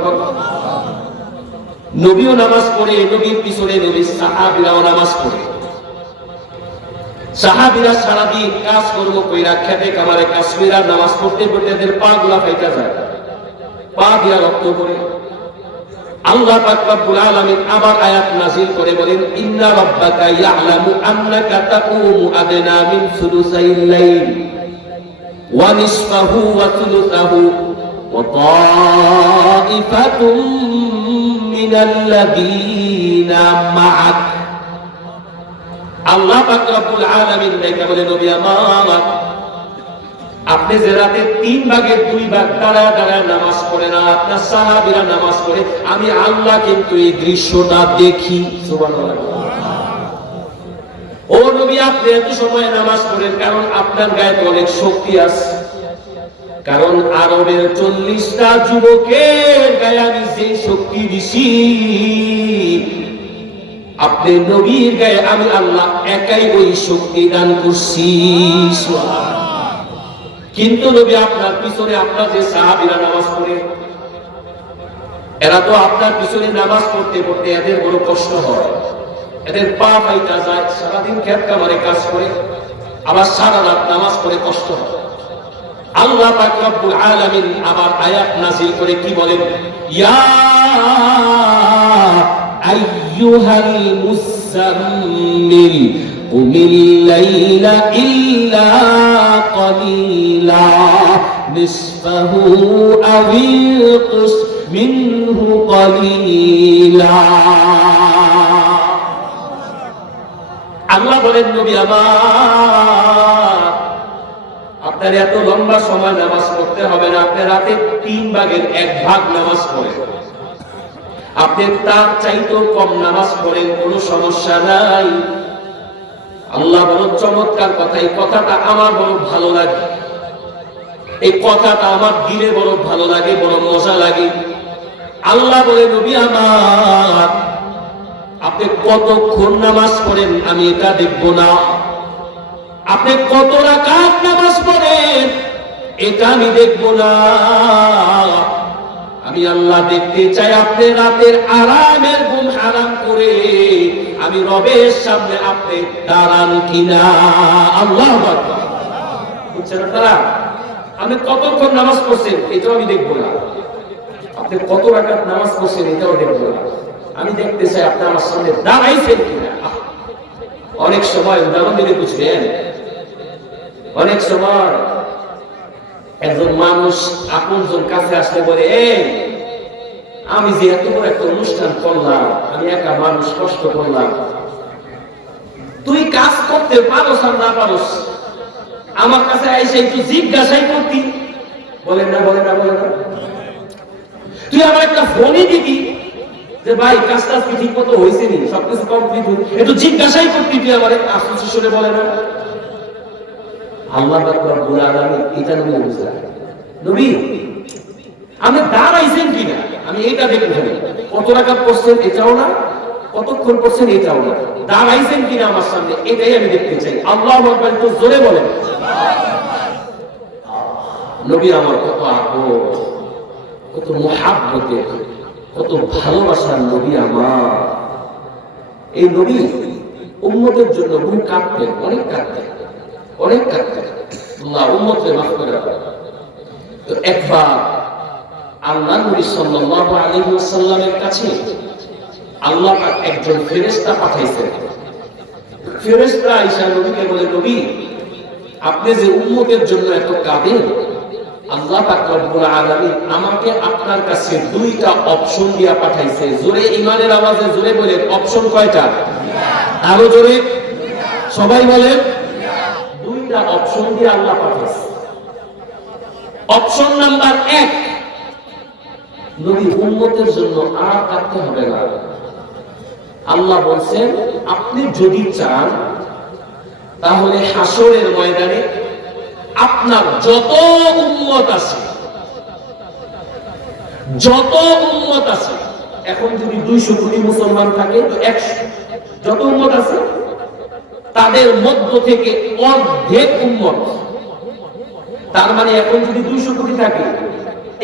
নবীও নামাজ পড়ে, নবীর পিছনে নবীর সাহাবীরাও নামাজ পড়ে। সাহাবীরা সারাদিন কাজ কর্ম কইরা খেতে কামারে কাজ কইরা নামাজ পড়তে পড়তে এদের পা গুলা ফাইটা যায়, পা দিয়া রক্ত পড়ে। আল্লাহ পাক রব্বুল আলামিন আবার আয়াত নাযিল করে বলেন, ইন্না রাব্বাকা ইয়ালামু আন্নাকা তাকুমু আদনা মিন সুলুসাইল লাইল ওয়া নিসফাহু ওয়া সুলুসাহু ওয়া তাইফাতুম মিনাল্লাযীনা মা'আক। আল্লাহ পাক রব্বুল আলামিন দেখে বলে, নবী আমার আপনি যে রাতে 3 ভাগের 2 ভাগ দাঁড়ায় দাঁড়ায় নামাজ পড়ে না, আপনার সাহাবীরা নামাজ পড়ে, আমি আল্লাহ কিন্তু এই দৃশ্যটা দেখি। সুবহানাল্লাহ। ও নবী আপনি এত সময় নামাজ পড়েন কারণ আপনার গায়ে অনেক শক্তি আছে, কারণ আরবের 40টা যুবকের গায়ে আমি যে শক্তি দিছি, আপনি নবীর গায়ে আমি আল্লাহ একাই ওই শক্তি দান করছি। কিন্তু নবী আপনার পিছনে আপনার যে সাহাবীরা নামাজ পড়ে, এরা তো আপনার পিছনে নামাজ পড়তে পড়তে এদের বড় কষ্ট হয়, এদের পা ফাইটা যায়, সারাদিন খেত কামারে কাজ করে আবার সারা রাত নামাজ পড়ে কষ্ট হয়। আল্লাহ পাক রব্বুল আলামিন আবার আয়াত নাযিল করে কি বলেন, ইয়া আইয়ুহাল মুসাম্মিল কুমিল লাইলা ইল্লা قليلا نصفه أو انقص منه قليلا। আল্লাহ বলেন, নবী আমার আপনার এত লম্বা সময় নামাজ পড়তে হবে না, আপনি রাতে 3 ভাগের 1 ভাগ নামাজ পড়েন, আপনি তার চাইতেও কম নামাজ পড়েন, কোনো সমস্যা নাই। আল্লাহ বড় চমৎকার কথা, এই কথাটা আমার বড় ভালো লাগে, এই কথাটা আমার দিলে বড় ভালো লাগে, বড় মজা লাগে। আল্লাহ বলে, নবী আমার আপনি কতক্ষণ নামাজ পড়েন আমি এটা দেখবো না, আপনি কত রাকাত নামাজ পড়েন এটা আমি দেখবো না, আমি আল্লাহ দেখতে চাই আপনি রাতের আরামের ঘুম হারাম করে আমি রবের সামনে আপনি দাঁড়ান কিনা। আল্লাহু আকবার। বুঝছেন আপনারা, আপনি কতক্ষণ নামাজ পড়ছেন এটাও আমি দেখবো না, আপনি কত রাকাত নামাজ পড়ছেন এটাও দেখবো না, আমি দেখতে চাই আপনি আমার সামনে দাঁড়াইছেন কিনা। অনেক সময় উদাহরণ দিলে বুঝবেন, অনেক সময় একজন মানুষ আপনজন কাছে আসলে বলে, এই আমি যে এত বড় একটা অনুষ্ঠান করলাম, আমি একা মানুষ কষ্ট করলাম, তুই কাজ করতে পারোস আর না পারোস আমার কাছে এসে একটু জিজ্ঞাসাই করতি। বলেন না, বলে না, বলে না। তুই আমার একটা ফোনই দিবি যে ভাই কাজটা কি ঠিক মতো হয়েছে নি, সবকিছু কমপ্লিট, একটু জিজ্ঞাসাই করতি তুই আমার। আসল শুনে বলে না। আল্লাহ রাব্বুল আলামিন এটা নবী বুঝলেন, নবী আমি দাঁড়াইছেন কিনা আমি এটা দেখবো, কত রাকাত পড়ছেন এটাও না, কতক্ষণ পড়ছেন এটাও না, দাঁড়াইছেন কিনা আমার সামনে এটাই আমি দেখতে চাই। আল্লাহু আকবার, তো জোরে বলেন। নবী আমার কত আপন, কত মুহাব্বতে, কত ভালোবাসার নবী আমার। এই নবী উম্মতের জন্য বহু কাঁদতেন, অনেক কাঁদতেন, অনেক কাঁদতেন, আল্লাহ উম্মতকে মাফ করে দেন। তো একবার আল্লাহ নবী সাল্লাল্লাহু আলাইহি ওয়াসাল্লামের কাছে আল্লাহ পাক একজন ফেরেশতা পাঠাইছেন। ফেরেশতা আয়েশা নবীকে বলে, নবী আপনি যে উম্মতের জন্য এত কাঁদেন, আল্লাহ পাক রব্বুল আলামিন আমাকে আপনার কাছে দুইটা অপশন দিয়া পাঠাইছে। জোরে ঈমানের আওয়াজে জোরে বলেন, অপশন কয়টা? আরো জোরে সবাই বলেন। দুইটা অপশন দিয়ে আল্লাহ পাঠাইছে। অপশন নাম্বার 1, নবী উম্মতের জন্য আর কাঁদতে হবে না। আল্লাহ বলছেন আপনি যদি চান তাহলে হাসরের ময়দানে আপনার যত উম্মত আছে, এখন যদি 200 কোটি মুসলমান থাকে তো 100, যত উম্মত আছে তাদের মধ্য থেকে অর্ধেক উম্মত, তার মানে এখন যদি 200 কোটি থাকে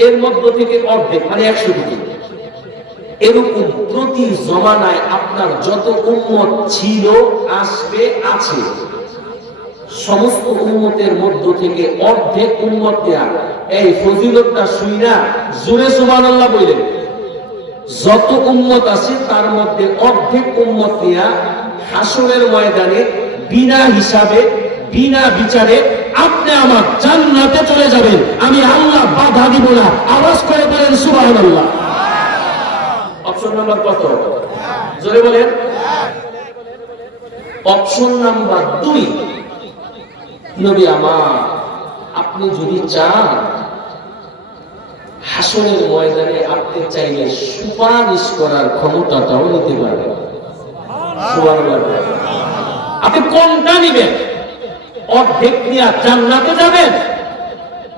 এর মধ্য থেকে অর্ধেক মানে 100 কোটি, এরকম প্রতি জমানায় আপনার যত উম্মত ছিল, আসবে, আছে, সমস্ত উম্মতের মধ্য থেকে অর্ধেক উম্মত দেয়া। এই ফজিলতটা শুইনা জোরে সুবহানাল্লাহ বলেন। যত উম্মত আছে তার মধ্যে অর্ধেক উম্মত দেয়া হাসরের ময়দানে বিনা হিসাবে বিনা বিচারে আপনি আমার জান্নাতে চলে যাবেন, আমি আল্লাহ বাধা দিব না। আওয়াজ করে বলেন সুবহানাল্লাহ। অপশন নাম্বার কত? জোরে বলেন। অপশন নাম্বার 2, নবী আমার আপনি যদি চান হাসরের ময়দানে আপনি চাইলে সুপারিশ করার ক্ষমতাটাও নিতে পারেন। সুবহানাল্লাহ। আপনি কোনটা নেবেন? অর্ধেক নিয়ে জান্নাতে যাবেন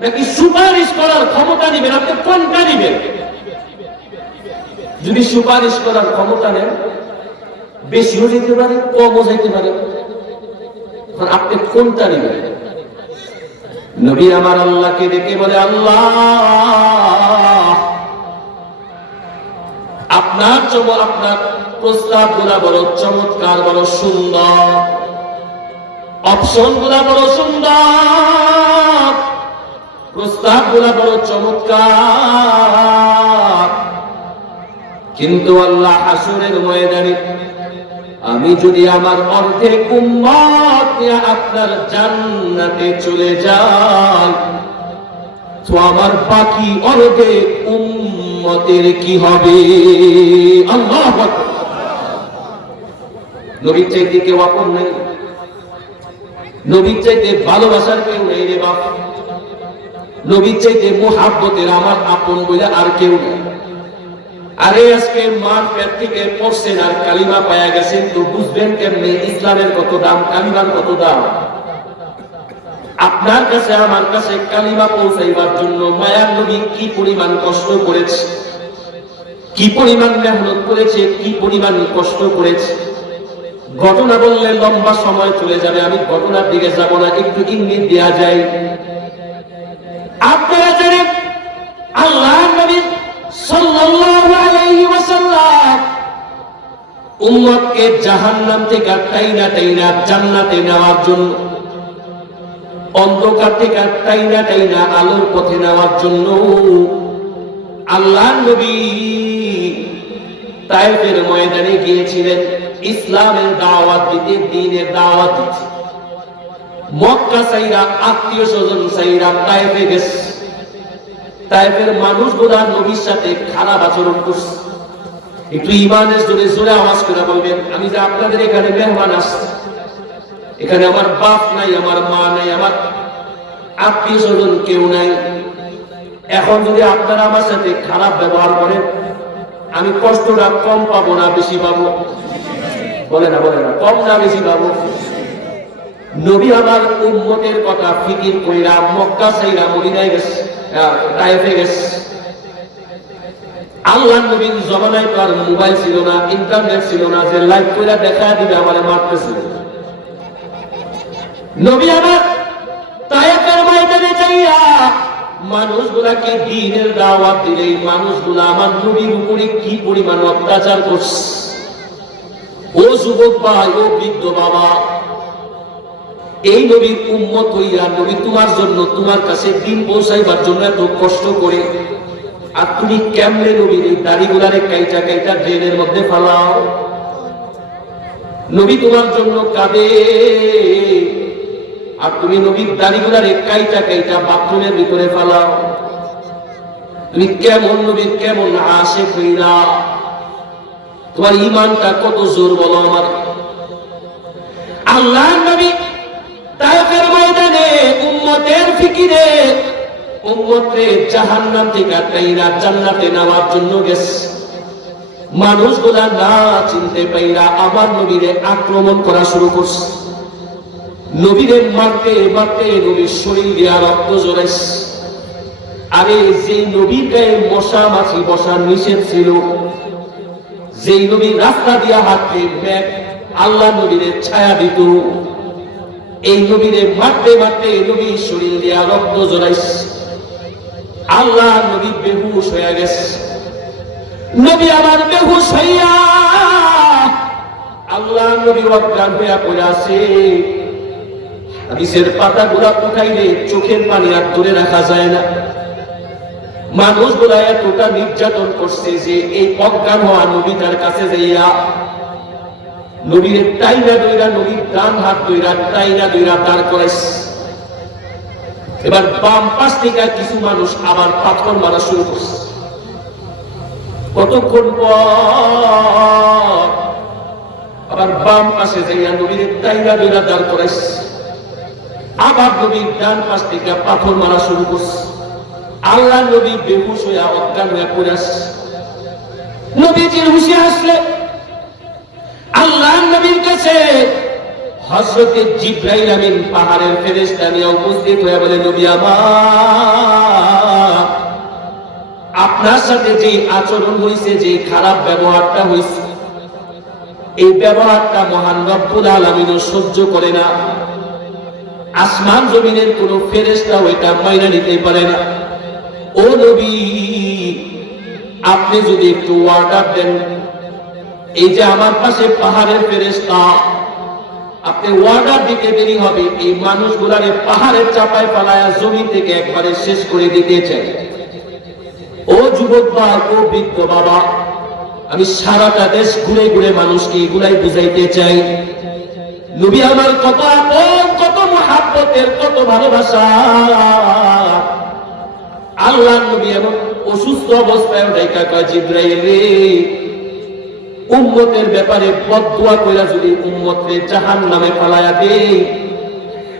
নাকি সুপারিশ করার ক্ষমতা নেবেন? আপনি কোনটা নেবেন? যদি সুপারিশ করার ক্ষমতা নেন, বেশিও যেতে পারে, কমও যেতে পারে, আপনি কোনটা নেবেন? নবী আমার আল্লাহকে ডেকে বলে, আল্লাহ আপনার প্রস্তাব গুলা বড় চমৎকার, বড় সুন্দর, অপশন গুলা বড় সুন্দর, প্রস্তাব গুলা বড় চমৎকার, কিন্তু আল্লাহ হাসরের ময়দানে আমি যদি আমার অর্ধেক উম্মত নিয়ে আপনার জান্নাতে চলে যাই তো আমার বাকি অর্ধেক উম্মতের কি হবে? আল্লাহু আকবার। নবীর চাইতে কেউ আপন নেই, নবীর চাইতে ভালোবাসার কেউ নেই রে বাপ, নবীর চাইতে মুহাব্বতের আমার আপন বলে আর কেউ নেই। আরে আজকে মার পেট থেকে পড়ছেন আর কালিমা পায়া গেছেন, তো বুঝবেন কেমনে ইসলামের কত দাম, কালিমার কত দাম। আপনার কাছে আমার কাছে কালিমা পৌঁছাইবার জন্য মায়ার নবী কি পরিমাণ কষ্ট করেছে, কি পরিমাণ মেহনত করেছে, কি পরিমাণ কষ্ট করেছে। ঘটনা বললে লম্বা সময় চলে যাবে, আমি ঘটনার দিকে যাব না, একটু ইঙ্গিত দেয়া যায়। আপনারা জানেন আল্লাহর নবী সাল্লাল্লাহু আলাইহি ওয়াসাল্লাম উম্মতকে জাহান্নাম থেকে টাইনা টাইনা জান্নাতে নেওয়ার জন্য, অন্ধকার থেকে টাইনা টাইনা আলোর পথে নেওয়ার জন্য আল্লাহর নবী তায়েফের ময়দানে গিয়েছিলেন ইসলামের দাওয়াত দিতে, দ্বীনের দাওয়াত দিতে। মক্কা সাইরা, আত্মীয় স্বজন সাইরা তায়েফে গেছে। তায়েফের মানুষগুলা নবীর সাথে খারাপ আচরণ করছে। একটু ঈমানের জোরে জোরে আওয়াজ করে বলবেন, আমি যে আপনাদের এখানে মেহমান আসছি, এখানে আমার বাপ নাই, আমার মা নাই, আমার আত্মীয় স্বজন কেউ নাই। এখন যদি আপনারা আমার সাথে খারাপ ব্যবহার করেন, আমি কষ্টটা কম পাবো না বেশি পাবো? বলে না, কম না বেশি পাবো? নবী আমার উম্মতের কথা ফিকির কইরা মক্কা সাইরা মদিনায় গেছে, তায়েফে গেছে। আল্লাহর নবীর জমানায় তো আর মোবাইল ছিল না, ইন্টারনেট ছিল না যে লাইভ কইরা দেখা দিবে আমারে মারতেছিল। নবী আমার তায়েফের ময়দানে যাইয়া মানুষগুলাকে দ্বীনের দাওয়াত দিলে মানুষগুলা আমার নবীর উপরে কি পরিমাণ অত্যাচার করছে। ও যুবক ভাই, ও বৃদ্ধ বাবা, এই নবীর উম্মত হইয়া নবী তোমার জন্য, তোমার কাছে দিন পৌঁছাইবার জন্য এত কষ্ট করে, আর তুমি কেমনে নবীর এই দাড়িগুলারে কাইটা কাইটা ড্রেনের মধ্যে ফালাও? নবী তোমার জন্য কাঁদে, আর তুমি নবীর দাড়িগুলার কাইটা কাইটা বাথরুমের ভিতরে ফেলাও। তুমি কেমন নবীর কেমন আশিক হইলা? তোমার ঈমানটা কত জোর বলো আমার। আল্লাহর নবী তায়েফের ময়দানে উম্মতের ফিকিরে উম্মতরে জাহান্নাম থেকে তাইরা জান্নাতে নেওয়ার জন্য গেছে। মানুষগুলা না চিনতে পাইরা আমার নবীরে আক্রমণ করা শুরু করছে। নবীরে মারতে মারতে নবীর শরীর দিয়া রক্ত ঝরাইছে। আরে যেই নবীর গায়ে মশা মাছি বসার নিষেধ ছিল, যেই নবী রাস্তা দিয়া হাঁটতে মেঘ আল্লাহ নবীরে ছায়া দিত, এই নবীরে মারতে মারতে নবীর শরীর দিয়া রক্ত ঝরাইছে। আল্লাহ নবী বেহুশ হয়ে গেছে। নবী আবার বেহুশ হইয়া আল্লাহ নবী অজ্ঞান হইয়া পড়ে আছে। হাদিসের পাতাগুলা উঠাইলে চোখের পানি আর ধরে রাখা যায় না। মানুষগুলা এতটা নির্যাতন করছে যে এই অজ্ঞান হওয়া নবী তার কাছে যাইয়া নবীর টাইনা দইরা, নবীর ডান হাত দইরা টাইনা দইরা দাঁড় করাইছে। এবার বাম পাশ থেকে কিছু মানুষ আবার পাথর মারা শুরু করছে। কতক্ষণ পর আবার বাম পাশে যাইয়া নবীর টাইনা দইরা দাঁড় করাইছে। আবার নবীর ডান পাশ থেকে পাথর মারা শুরু করছে। আল্লাহ নবী বেহুশ হইয়া অজ্ঞান হইয়া পড়ে আসছে। নবীজির হুঁশে আসলে আল্লাহ নবীর কাছে হযরত জিবরাইল আমিন পাহাড়ের ফেরেশতা নিয়ে উপস্থিত হয়ে বলে, নবী আমার, আপনার সাথে যে আচরণ হয়েছে, যে খারাপ ব্যবহারটা হয়েছে, এই ব্যবহারটা মহান রব্বুল আলামিনও সহ্য করে না। আসমান জমিনের কোন ফেরেশতাও এটা মাইনা নিতে পারে না। ও নবী, আপনি যদি একটু অর্ডার দেন, এই যে আমার পাশে পাহাড়ের ফেরেশতা, আপনি অর্ডার দিতে দেরি হবে, এই মানুষগুলারে পাহাড়ের চাপায় পালায়া জমি থেকে একবারে শেষ করে দিতে চাই। ও যুবক ভাই, ও বৃদ্ধ বাবা, আমি সারাটা দেশ ঘুরে ঘুরে মানুষকে এগুলাই বুঝাইতে চাই, নবী আমার কত আপন, কত মুহাব্বতের, কত ভালোবাসা। আল্লাহ নবী এমন অসুস্থ অবস্থায় ডাইকা কয়, জিবরাইল রে, উম্মতের ব্যাপারে বদদুয়া কইরা যদি উম্মতকে জাহান্নামে ফালায়া দেই,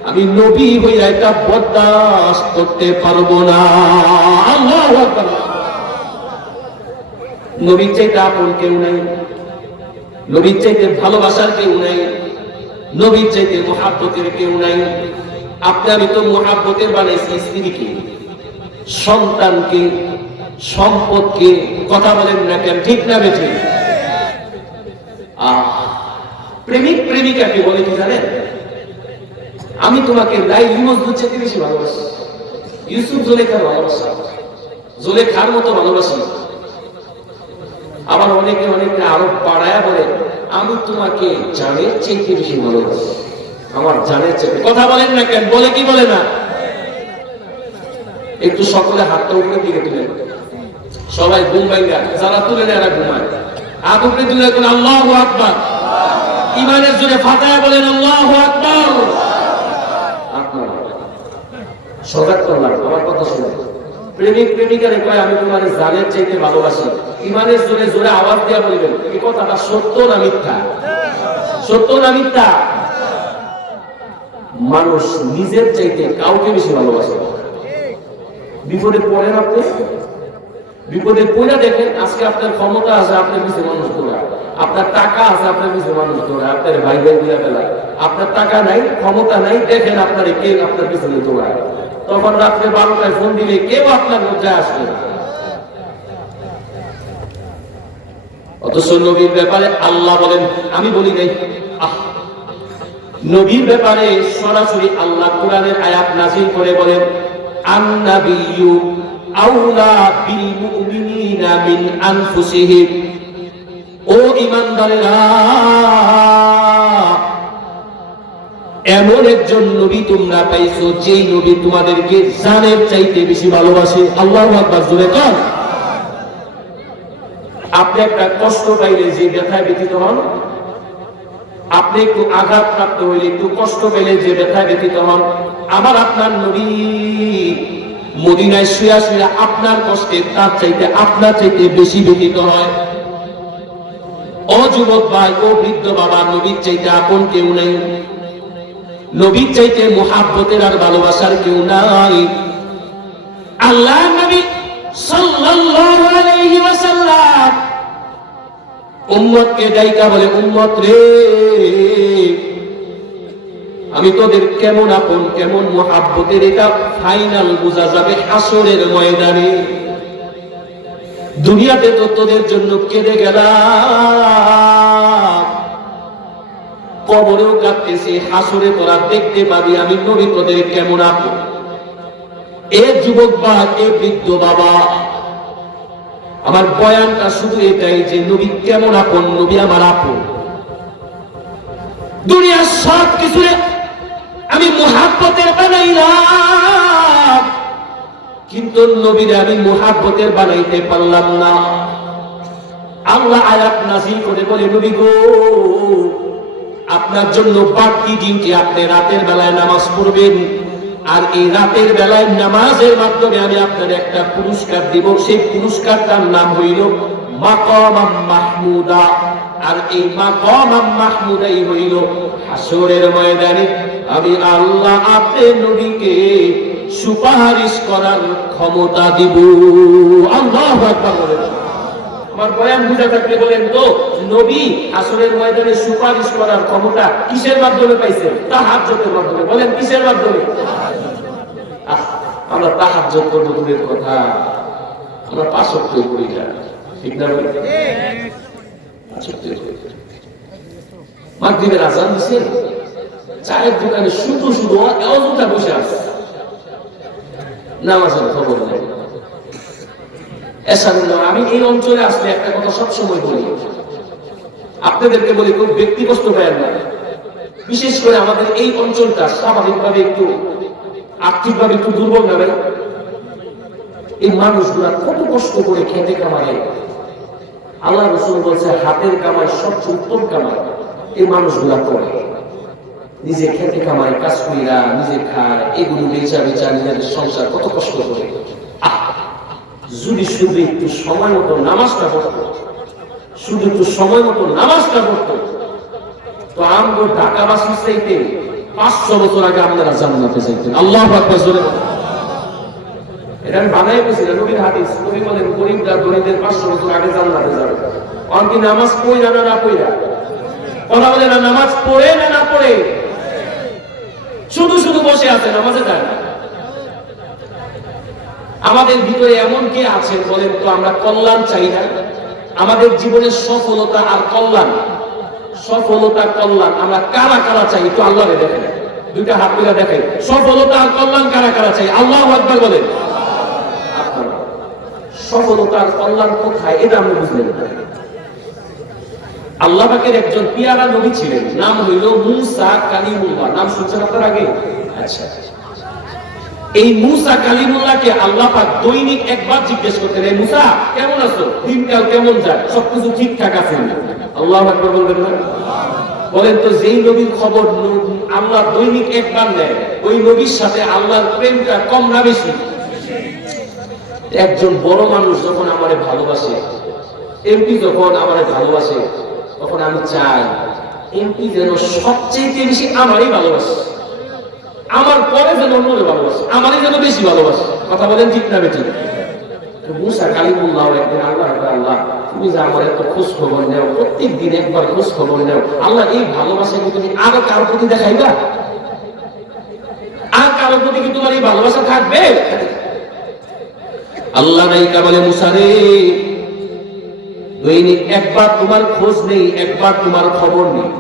আমি নবী হইয়া এটা বরদাস্ত করতে পারবো না। আল্লাহু আকবার। নবীর চাইতে আপন কেউ নাই, নবীর চাইতে ভালোবাসার কেউ নাই, নবীর চাইতে মুহাব্বতের কেউ নাই। আপনি আমি তো মুহাব্বতের বানাইছি স্ত্রীকে, সন্তানকে, সম্পদকে। কথা বলেন না কেন? ঠিক না বেঠি? প্রেমিক প্রেমিকাকে বলে কি জানেন? আমি তোমাকে লাইলি মজনুর চেয়ে বেশি ভালোবাসি, ইউসুফ জুলেখার ভালোবাসা, জুলেখার মতো ভালোবাসি। আবার অনেকে অনেকে আরো বাড়ায়া বলে, আমি তোমাকে জানের চেয়ে বেশি ভালোবাসি, আমার জানের চেয়ে। কথা বলেন না কেন? বলে কি বলে না? একটু সকলে হাতটা উপরের দিকে তুলেন, সবাই ঘুম ভাঙ্গা, যারা তুলে নেয় এরা ঘুমায়। হাত উপরে তুলে এখন আল্লাহু আকবার, ঈমানের জোরে ফাতিহা বলেন, আল্লাহু আকবার। আপনারা সজাগ করলাম, আমার কথা শুনুন। প্রেমিক প্রেমিকারে কয়, আমি তোমার জানের চাইতে ভালোবাসি, ঈমানের জোরে জোরে আওয়াজ দিয়া বলবেন, এই কথাটা সত্য না মিথ্যা? সত্য না মিথ্যা? মানুষ নিজের চাইতে কাউকে বেশি ভালোবাসে। বিপদে পড়েন আপনি, বিপদে পড়ে দেখেন, আজকে আপনার ক্ষমতা আছে, আপনার কিছু মানুষ দৌড়ায়, আপনার টাকা আছে, আপনার কিছু মানুষ দৌড়ায়, আপনার ভাই ভাই গুলা ফেলায়। আপনার টাকা নাই, ক্ষমতা নাই, দেখেন আপনার কে আপনার পিছনে দৌড়ায়। তখন রাত্রে 12টায় ফোন দিলে কেউ আপনার লজ্জায় আসবে না। অথচ নবীর ব্যাপারে আল্লাহ বলেন, আমি বলি নাই। নবীর ব্যাপারে সরাসরি আল্লাহ কোরআনের আয়াত নাযিল করে বলেন, আন-নাবিয়্যু আউলা বিল মুমিনিনা মিন আনফুসিহিম। ও ঈমানদারেরা, এমন একজন নবী তোমরা পাইছো, যেই নবী তোমাদেরকে জানের চাইতে বেশি ভালোবাসে। আল্লাহু আকবার, জোরে কর। আপনি একটা কষ্ট পাইলে যে ব্যথায় ব্যথিত হন, আপনি একটু আঘাতপ্রাপ্ত হইলে, একটু কষ্ট পেলে যে ব্যথা ব্যথিত হন, আমার আপনার নবী মদিনায় শুয়া শুয়া আপনার কষ্টে তার চাইতে আপনার চাইতে বেশি ব্যথিত হয়। ও যুবক ভাই, ও বৃদ্ধ বাবা, নবীর চাইতে আপন কেউ নেই, নবীর চাইতে মুহাব্বতের আর ভালোবাসার কেউ নাই। আল্লাহ নবী সাল্লাল্লাহু আলাইহি ওয়াসাল্লাম উম্মতকে ডাইকা বলে, উম্মত রে, আমি তোদের কেমন আপন কেমন মুহাব্বতের এটা ফাইনাল বোঝা যাবে হাসরের ময়দানে। দুনিয়াতে তো তোদের জন্য কেঁদে গেলাম, কবরেও কাঁদতেছি, হাসরে তোরা দেখতে পাবি আমি নবী তোদের কেমন আপন। এ যুবক বা এ বৃদ্ধ বাবা, আমার বয়ানটা শুধু এটাই যে নবী কেমন আপন, নবী আমার আপন। দুনিয়ার সব কিছু আমি মুহাব্বতের বানাইলাম, কিন্তু নবীরে আমি মুহাব্বতের বানাইতে পারলাম না। আল্লাহ আয়াত নাযিল করে বলে, নবী গো, আপনার জন্য বাড়তি ডিউটি, আপনি রাতের বেলায় নামাজ পড়বেন, আর এই রাতের বেলায় নামাজের মাধ্যমে আমি আপনার একটা পুরস্কার দিব। সেই পুরস্কারটার নাম হইল মাকাম মাহমুদা। আর এই মাকাম মাহমুদাই হইল হাসরের ময়দানে আমি আল্লাহ আপনার নবীকে সুপারিশ করার ক্ষমতা দিব। আল্লাহু আকবার বলেন। আমার বয়ান বুঝা থাকলে বলেন তো, নবী হাসরের ময়দানে সুপারিশ করার ক্ষমতা কিসের মাধ্যমে পাইছে? তাহাজ্জুদের মাধ্যমে। বলেন কিসের মাধ্যমে? আমরা তাহাজ্জুদ করব দূরের কথা, আমরা পাঁচ ওয়াক্ত করি না, ঠিক না? মাগরিবের আযান দিছে, চায়ের দোকানে শুধু শুধু অযথা বসে আছে, নামাজের খবর নেই। আমি এই অঞ্চলে আসলে একটা কথা সবসময় বলি, আপনাদেরকে বলি, খুব ব্যক্তি কষ্ট পায় না, বিশেষ করে আমাদের এই অঞ্চলটা স্বাভাবিকভাবে একটু আর্থিকভাবে একটু দুর্বল না ভাই? এই মানুষগুলা কত কষ্ট করে খেতে কামায়। আল্লাহ রাসূল বলছে হাতের কামাই সবচেয়ে উত্তম কামাই। এই মানুষগুলা করে নিজে খেতে কামায়, কাজ কইরা নিজে খায়, এগুলো বেচা বেচা নিজেদের সংসার কত কষ্ট করে। যদি শুধু একটু সময় মতো নামাজটা পড়তো, শুধু একটু সময় মতো নামাজটা পড়তো, তো আমরা ঢাকাবাসীর চাইতে 500 বছর আগে আপনারা জান্নাতে যাইতেন। আল্লাহু আকবার জোরে বলেন। এটা আমি বানাই বলছি না, নবীর হাদিস। নবী বলেন গরীবরা গরীবদের 500 বছর আগে জান্নাতে যাবে। অন্তি নামাজ পড়া না পড়া, কথা বলে না, নামাজ পড়ে না পড়ে, শুধু শুধু বসে আছে, নামাজে যায় না। আমাদের ভিতরে এমন কে আছেন বলেন তো, আমরা কল্যাণ চাই না? আমাদের জীবনের সফলতা আর কল্যাণ, সফলতা কল্যাণ আমরা কারা কারা চাই? তো আল্লাহরে দেখেন, দুইটা হাত মিলা দেখেন, সফলতা আর কল্যাণ কারা কারা চাই? আল্লাহু আকবার বলেন। সফলতা আর কল্যাণ কোথায় এটা আমরা বুঝলেন না। আল্লাহ পাকের একজন পিয়ারা নবী ছিলেন, নাম হইল মূসা কালিমুল্লাহ। নাম শুনছেন আপনার আগে? আচ্ছা, এই মূসা কালিমুল্লাহকে আল্লাহ পাক দৈনিক একবার জিজ্ঞেস করতেন, এই মূসা কেমন আছো, দিনকাল কেমন যায়, সবকিছু ঠিকঠাক আছে? আল্লাহু আকবার বলবেন না? বলেন তো, যেই নবীর খবর আল্লাহ দৈনিক একবার নেয়, ওই নবীর সাথে আল্লাহর প্রেমটা কম না বেশি? একজন বড় মানুষ যখন আমারে ভালোবাসে, এমপি যখন আমারে ভালোবাসে, তখন আমি চাই এমপি যেন সবচেয়ে বেশি আমারই ভালোবাসে, আমার পরে যেন অন্যদের ভালোবাসে, আমারই যেন বেশি ভালোবাসে। কথা বলেন ঠিক না বেঠিক? মূসা কালিমুল্লাহ একদিন আল্লাহ তুমি যে আমার এত খোঁজ খবর নেও, প্রত্যেক দিন একবার খোঁজ খবর নেও, আল্লাহ এই ভালোবাসা কি তুমি আরো কারোর প্রতি দেখাইবা? আর কারোর প্রতি কি তোমার এই ভালোবাসা থাকবে? আল্লাহ নাইকা বলে, মূসা রে, দৈনিক একবার তোমার খোঁজ নেই, একবার তোমার খবর নেই।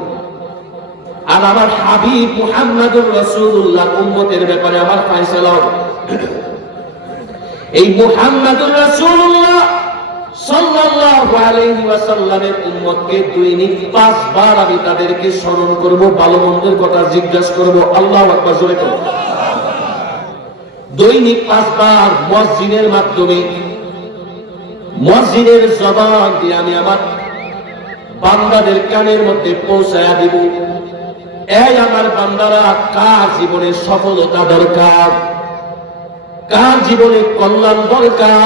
আর আমার হাবিব মুহাম্মদুর রাসূলুল্লাহ উম্মতের ব্যাপারে আমার ফয়সালা, এই মুহাম্মদুর রাসূলুল্লাহ সাল্লাল্লাহু আলাইহি ওয়াসাল্লামের উম্মতকে দৈনিক 5 বার আমি তাদেরকে স্মরণ করব, ভালো মন্দের কথা জিজ্ঞাসা করব। আল্লাহু আকবার জোরে করুন। দৈনিক 5 বার মুয়াজ্জিনের মাধ্যমে, মুয়াজ্জিনের জবান দিয়ে আমি আমার বান্দাদের কানের মধ্যে পৌঁছায়া দিব। এই আমার বান্দারা, কার জীবনে সফলতা দরকার, কার জীবনে কল্যাণ দরকার,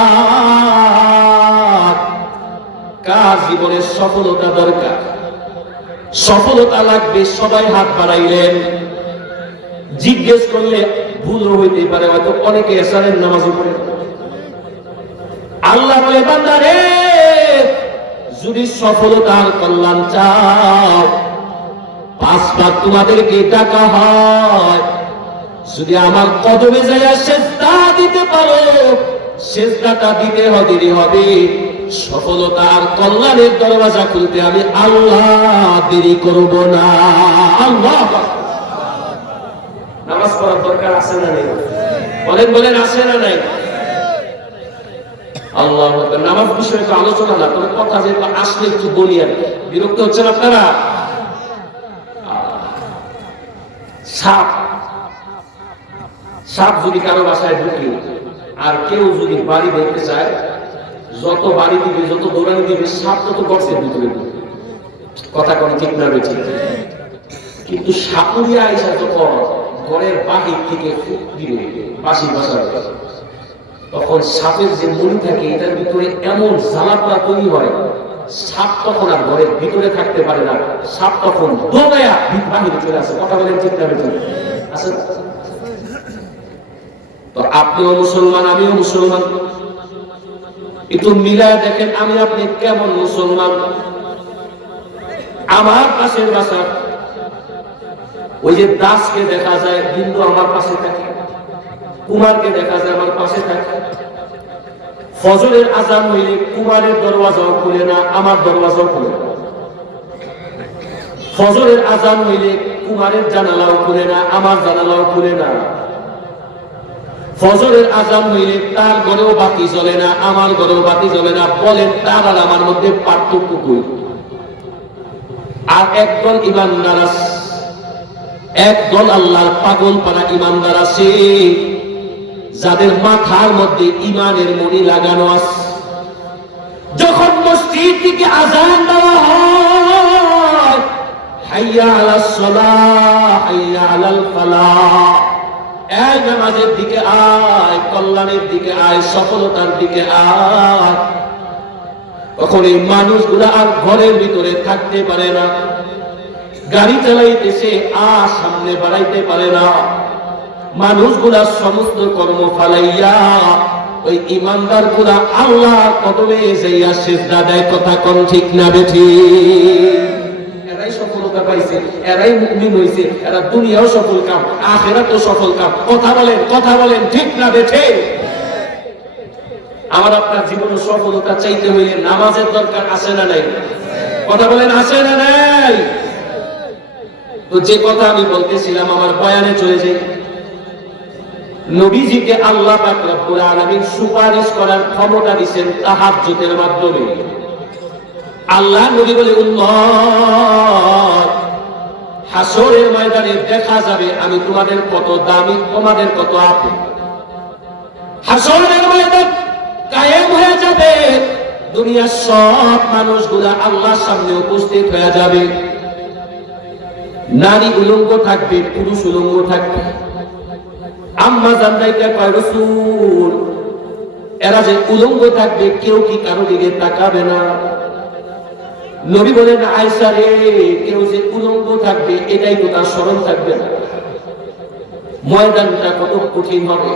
কার জীবনে সফলতা দরকার? সফলতা লাগবে, সবাই হাত বাড়াইলেন। জিজ্ঞেস করলে ভুলও হইতে পারে, হয়তো অনেকে এশারের নামাজও পড়ে। আল্লাহ বলে, বান্দারে, যদি সফলতার কল্যাণ চাও, 5 বার তোমাদেরকে ডাকা হয়। যদি আমার কদমে যাইয়া সেজদা দিতে পারো, সেজদাটা দিতে হবে। সফলতার কল্যাণের দরওয়াজা খুলতে আমি আল্লাহ দেরি করব না। আল্লাহ, নামাজ পড়ার দরকার আছে না নেই? বলেন আছে না নাই? আল্লাহ, নামাজ বিষয়ে তো আলোচনা না, তবে কথা যেহেতু আসলে একটু বলি। আর বিরক্ত হচ্ছেন আপনারা? সাপ যদি কারো বাসায় ঢুকে আর কেউ যদি বাড়ি দেখতে চায়, যত বাড়ি দিবে, যত দৌড়ানি দিবে, সাপ তত গর্তের ভিতরে। কথা কোন ঠিক না বেঠি? কিন্তু সাপুরিয়া আইসা যখন ঘরের বাহির থেকে দিবে বাসি বাসা, তখন সাপের যে মনি থাকে এটার ভিতরে এমন জ্বালাপোড়া তৈরি হয়, সাপ তখন আর ঘরের ভিতরে থাকতে পারে না। সাপ তখন দৌড়ায়া বাহিরে চলে আসে। কথা বলেন ঠিক না বেঠি? আসে। তো আপনিও মুসলমান, আমিও মুসলমান। একটু মিলায় দেখেন, আমি আপনি কেমন মুসলমান। আমার পাশের বাসা ওই যে দাসকে দেখা যায়, হিন্দু আমার পাশে থাকে। কুমারকে দেখা যায় আমার পাশে থাকে। ফজরের আজান হইলে কুমারের দরওয়াজাও খুলে না, আমার দরওয়াজাও খুলে না। ফজরের আজান হইলে কুমারের জানালাও খুলে না, আমার জানালাও খুলে না। ফজরের আজান হইলে তার ঘরেও বাতি জ্বলে না, আমার ঘরেও বাতি জ্বলে না। বলেন, তার আর আমার মধ্যে পার্থক্য কই? আর একদল ইমানদার আছে, একদল আল্লাহর পাগল পারা ইমানদার আছে, যাদের মাথার মধ্যে ইমানের মণি লাগানো আছে। যখন মসজিদ থেকে আজান দেওয়া হয়, হাইয়া আলাস সালাহ, হাইয়া আলাল ফালাহ, এই নামাজের দিকে আয়, কল্যাণের দিকে আয়, সফলতার দিকে আয়, তখন এই মানুষগুলা আর ঘরের ভিতরে থাকতে পারে না। গাড়ি চালাইতেছে আর সামনে বাড়াইতে পারে না। মানুষগুলা সমস্ত কর্ম ফালাইয়া ওই ইমানদার গুলা আল্লাহর কদমে যাইয়া সিজদা দেয়। কথা কোন ঠিক না বেঠি? এরাই সফলতা পাইছে, এরাই মুমিন হইছে, এরা দুনিয়াও সফল কাম, আখিরাতও সফল কাম। কথা বলেন ঠিক না বেঠি? আমার আপনার জীবনে সফলতা চাইতে হইলে নামাজের দরকার আছে না নাই? কথা বলেন, আছে না নাই? তো যে কথা আমি বলতেছিলাম, আমার বয়ানে চলে যাই। নবীজিকে আল্লাহ পাক রব্বুল আলামিন সুপারিশ করার ক্ষমতা দিয়েছেন তাহাজ্জুদের মাধ্যমে। আল্লাহ নবী বলে, উম্মত, হাসরের ময়দানে দেখা যাবে আমি তোমাদের কত দামি, তোমাদের কত আপন। হাসরের ময়দান কায়েম হয়ে যাবে, দুনিয়ার সব মানুষগুলা আল্লাহর সামনে উপস্থিত হয়ে যাবে। নারী উলঙ্গ থাকবে, পুরুষ উলঙ্গ থাকবে। আম্মা জান্নাইকা কয়, রাসূল, এরা যে উলঙ্গ থাকবে, কেউ কি কারো দিকে তাকাবে না? নবী বলেন, আয়েশা রে, কেউ যে উলঙ্গ থাকবে এটাই তো তার স্মরণ থাকবে না। ময়দানটা কত কঠিন হবে,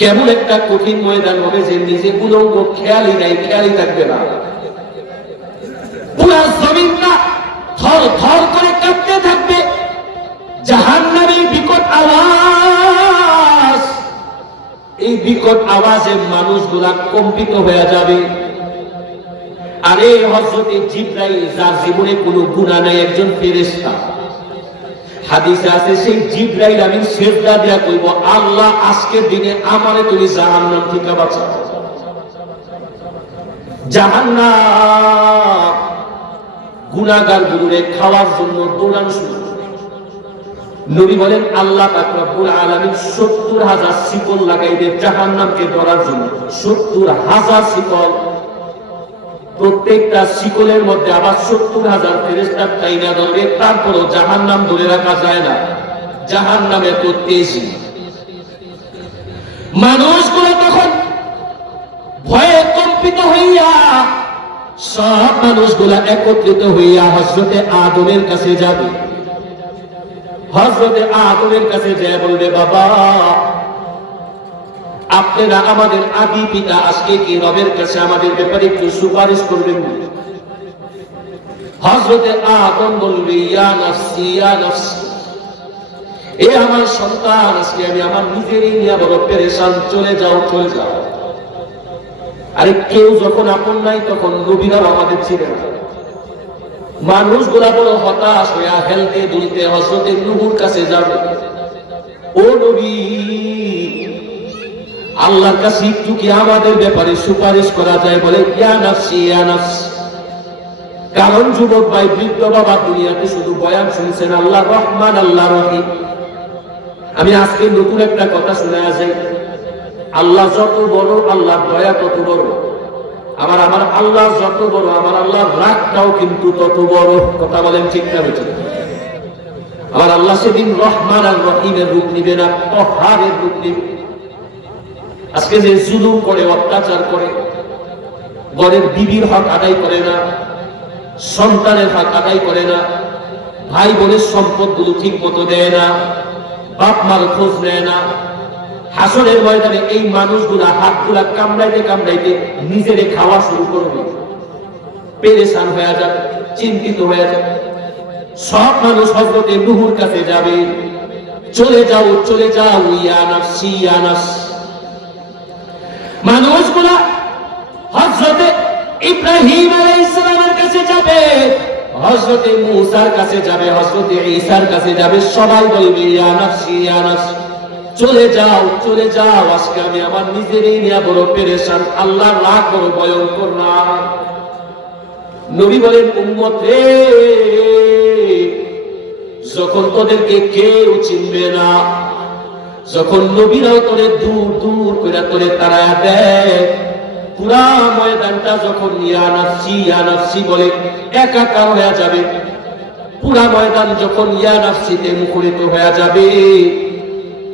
কেমন একটা কঠিন ময়দান হবে যে নিজে উলঙ্গ খেয়ালই নাই, খেয়ালই থাকবে না। পুরা জমিনটা থর থর করে কাঁপতে থাকবে। জাহান্নামের বিকট আওয়াজ, এই বিকট আওয়াজে মানুষগুলা কম্পিত হয়ে যাবে। আরে হযরতে জিবরাইল, যার জীবনে কোনো গুনাহ নাই, একজন ফেরেশতা, হাদিসে আছে সেই জিবরাইল আমিন সিজদা দিয়া কইব, আল্লাহ আজকের দিনে আমারে তুমি জাহান্নাম থেকে বাঁচাও। জাহান্নাম গুনাহগার গুলোরে খাওয়ার জন্য দৌড়ানো শুরু। নবী বলেন, আল্লাহ পাক রব্বুল আলামিন ৭০,০০০ শিকল লাগাইবে জাহান্নামকে ধরার জন্য। ৭০,০০০ শিকল। প্রত্যেকটা শিকলের মধ্যে আবার 70,000 ফেরেশতা টাইনা ধরে, তারপরও জাহান্নাম ধরে রাখা যায় না। জাহান্নামে তো তেজি। মানুষগুলো তখন ভয়ে কম্পিত হইয়া, সব মানুষগুলা একত্রিত হইয়া হযরতে আদমের কাছে যাবে। হযরতে আদমের কাছে যায় বলবে, বাবা আপনারা আমাদের আদি পিতা, আজকে কি রবের কাছে আমাদের ব্যাপারে একটু সুপারিশ করবেন? হযরতে আদম বলবে, ইয়া নাফসি ইয়া নাফসি, এ আমার সন্তান, আজকে আমি আমার নিজেরই নিয়ে বড় পেরেশান, চলে যাও চলে যাও। আরে কেউ যখন আপন নাই তখন নবীরাও আমাদের ছিলেন। মানুষগুলা বড় হতাশ হইয়া হেলতে দুলতে হযরতে নূহর কাছে যাবে। ও নবী, আল্লাহর কাছে একটু কি আমাদের ব্যাপারে সুপারিশ করা যায়? বলে, ইয়া নাফসি ইয়া নাফসি। কারণ যুবক ভাই, বৃদ্ধ বাবা দুনিয়াতে শুধু বয়ান শুনছেন আল্লাহ রহমান আল্লাহ রহিম। আমি আজকে নতুন একটা কথা শুনে আসি, আল্লাহ যত বড়, আল্লাহর দয়া তত বড়। আমার আল্লাহ যত বড়, আমার আল্লাহর রাগটাও কিন্তু তত বড়। কথা বলেন ঠিক না বেঠিক? আমার আল্লাহ সেদিন রহমান আর রহিমের রূপ নিবে না, কহারের রূপ নিবে। আজকে যে জুলুম করে, অত্যাচার করে, ঘরের বিবির হক আদায় করে না, সন্তানের হক আদায় করে না, ভাই বোনের সম্পদগুলো ঠিক মতো দেয় না, বাপ মার খোঁজ নেয় না, হাসরের ময়দানে এই মানুষগুলা হাতগুলা কামড়াইতে কামড়াইতে নিজেরে খাওয়া শুরু করবে, পেরেশান হয়ে যাবে, চিন্তিত হয়ে যাবে। সব মানুষ হযরতে নূহর কাছে যাবে, চলে যাও চলে যাও, ইয়া নাফসি ইয়া নাফসি। মানুষগুলা হযরতে ইব্রাহিম আলাইহিস সালামের কাছে যাবে, হযরতে মূসার কাছে যাবে, হযরতে ঈসার কাছে যাবে। সবাই বলবে, ইয়া নাফসি ইয়া নাফসি, চলে যাও চলে যাও, আজকে আমি আমার নিজেরই নিয়ে বড় পেরেশান, আল্লাহর রাগ বড় ভয়ঙ্কর রাগ। নবী বলেন, উম্মত রে, যখন তোদেরকে কেউ চিনবে না, যখন নবীরাও তোরে দূর দূর করে তোরে তাড়ায়া দেয়, পুরা ময়দানটা যখন ইয়া নাফসি বলে একাকার হয়ে যাবে, পুরা ময়দান যখন ইয়া নাফসিতে মুখরিত হয়ে যাবে,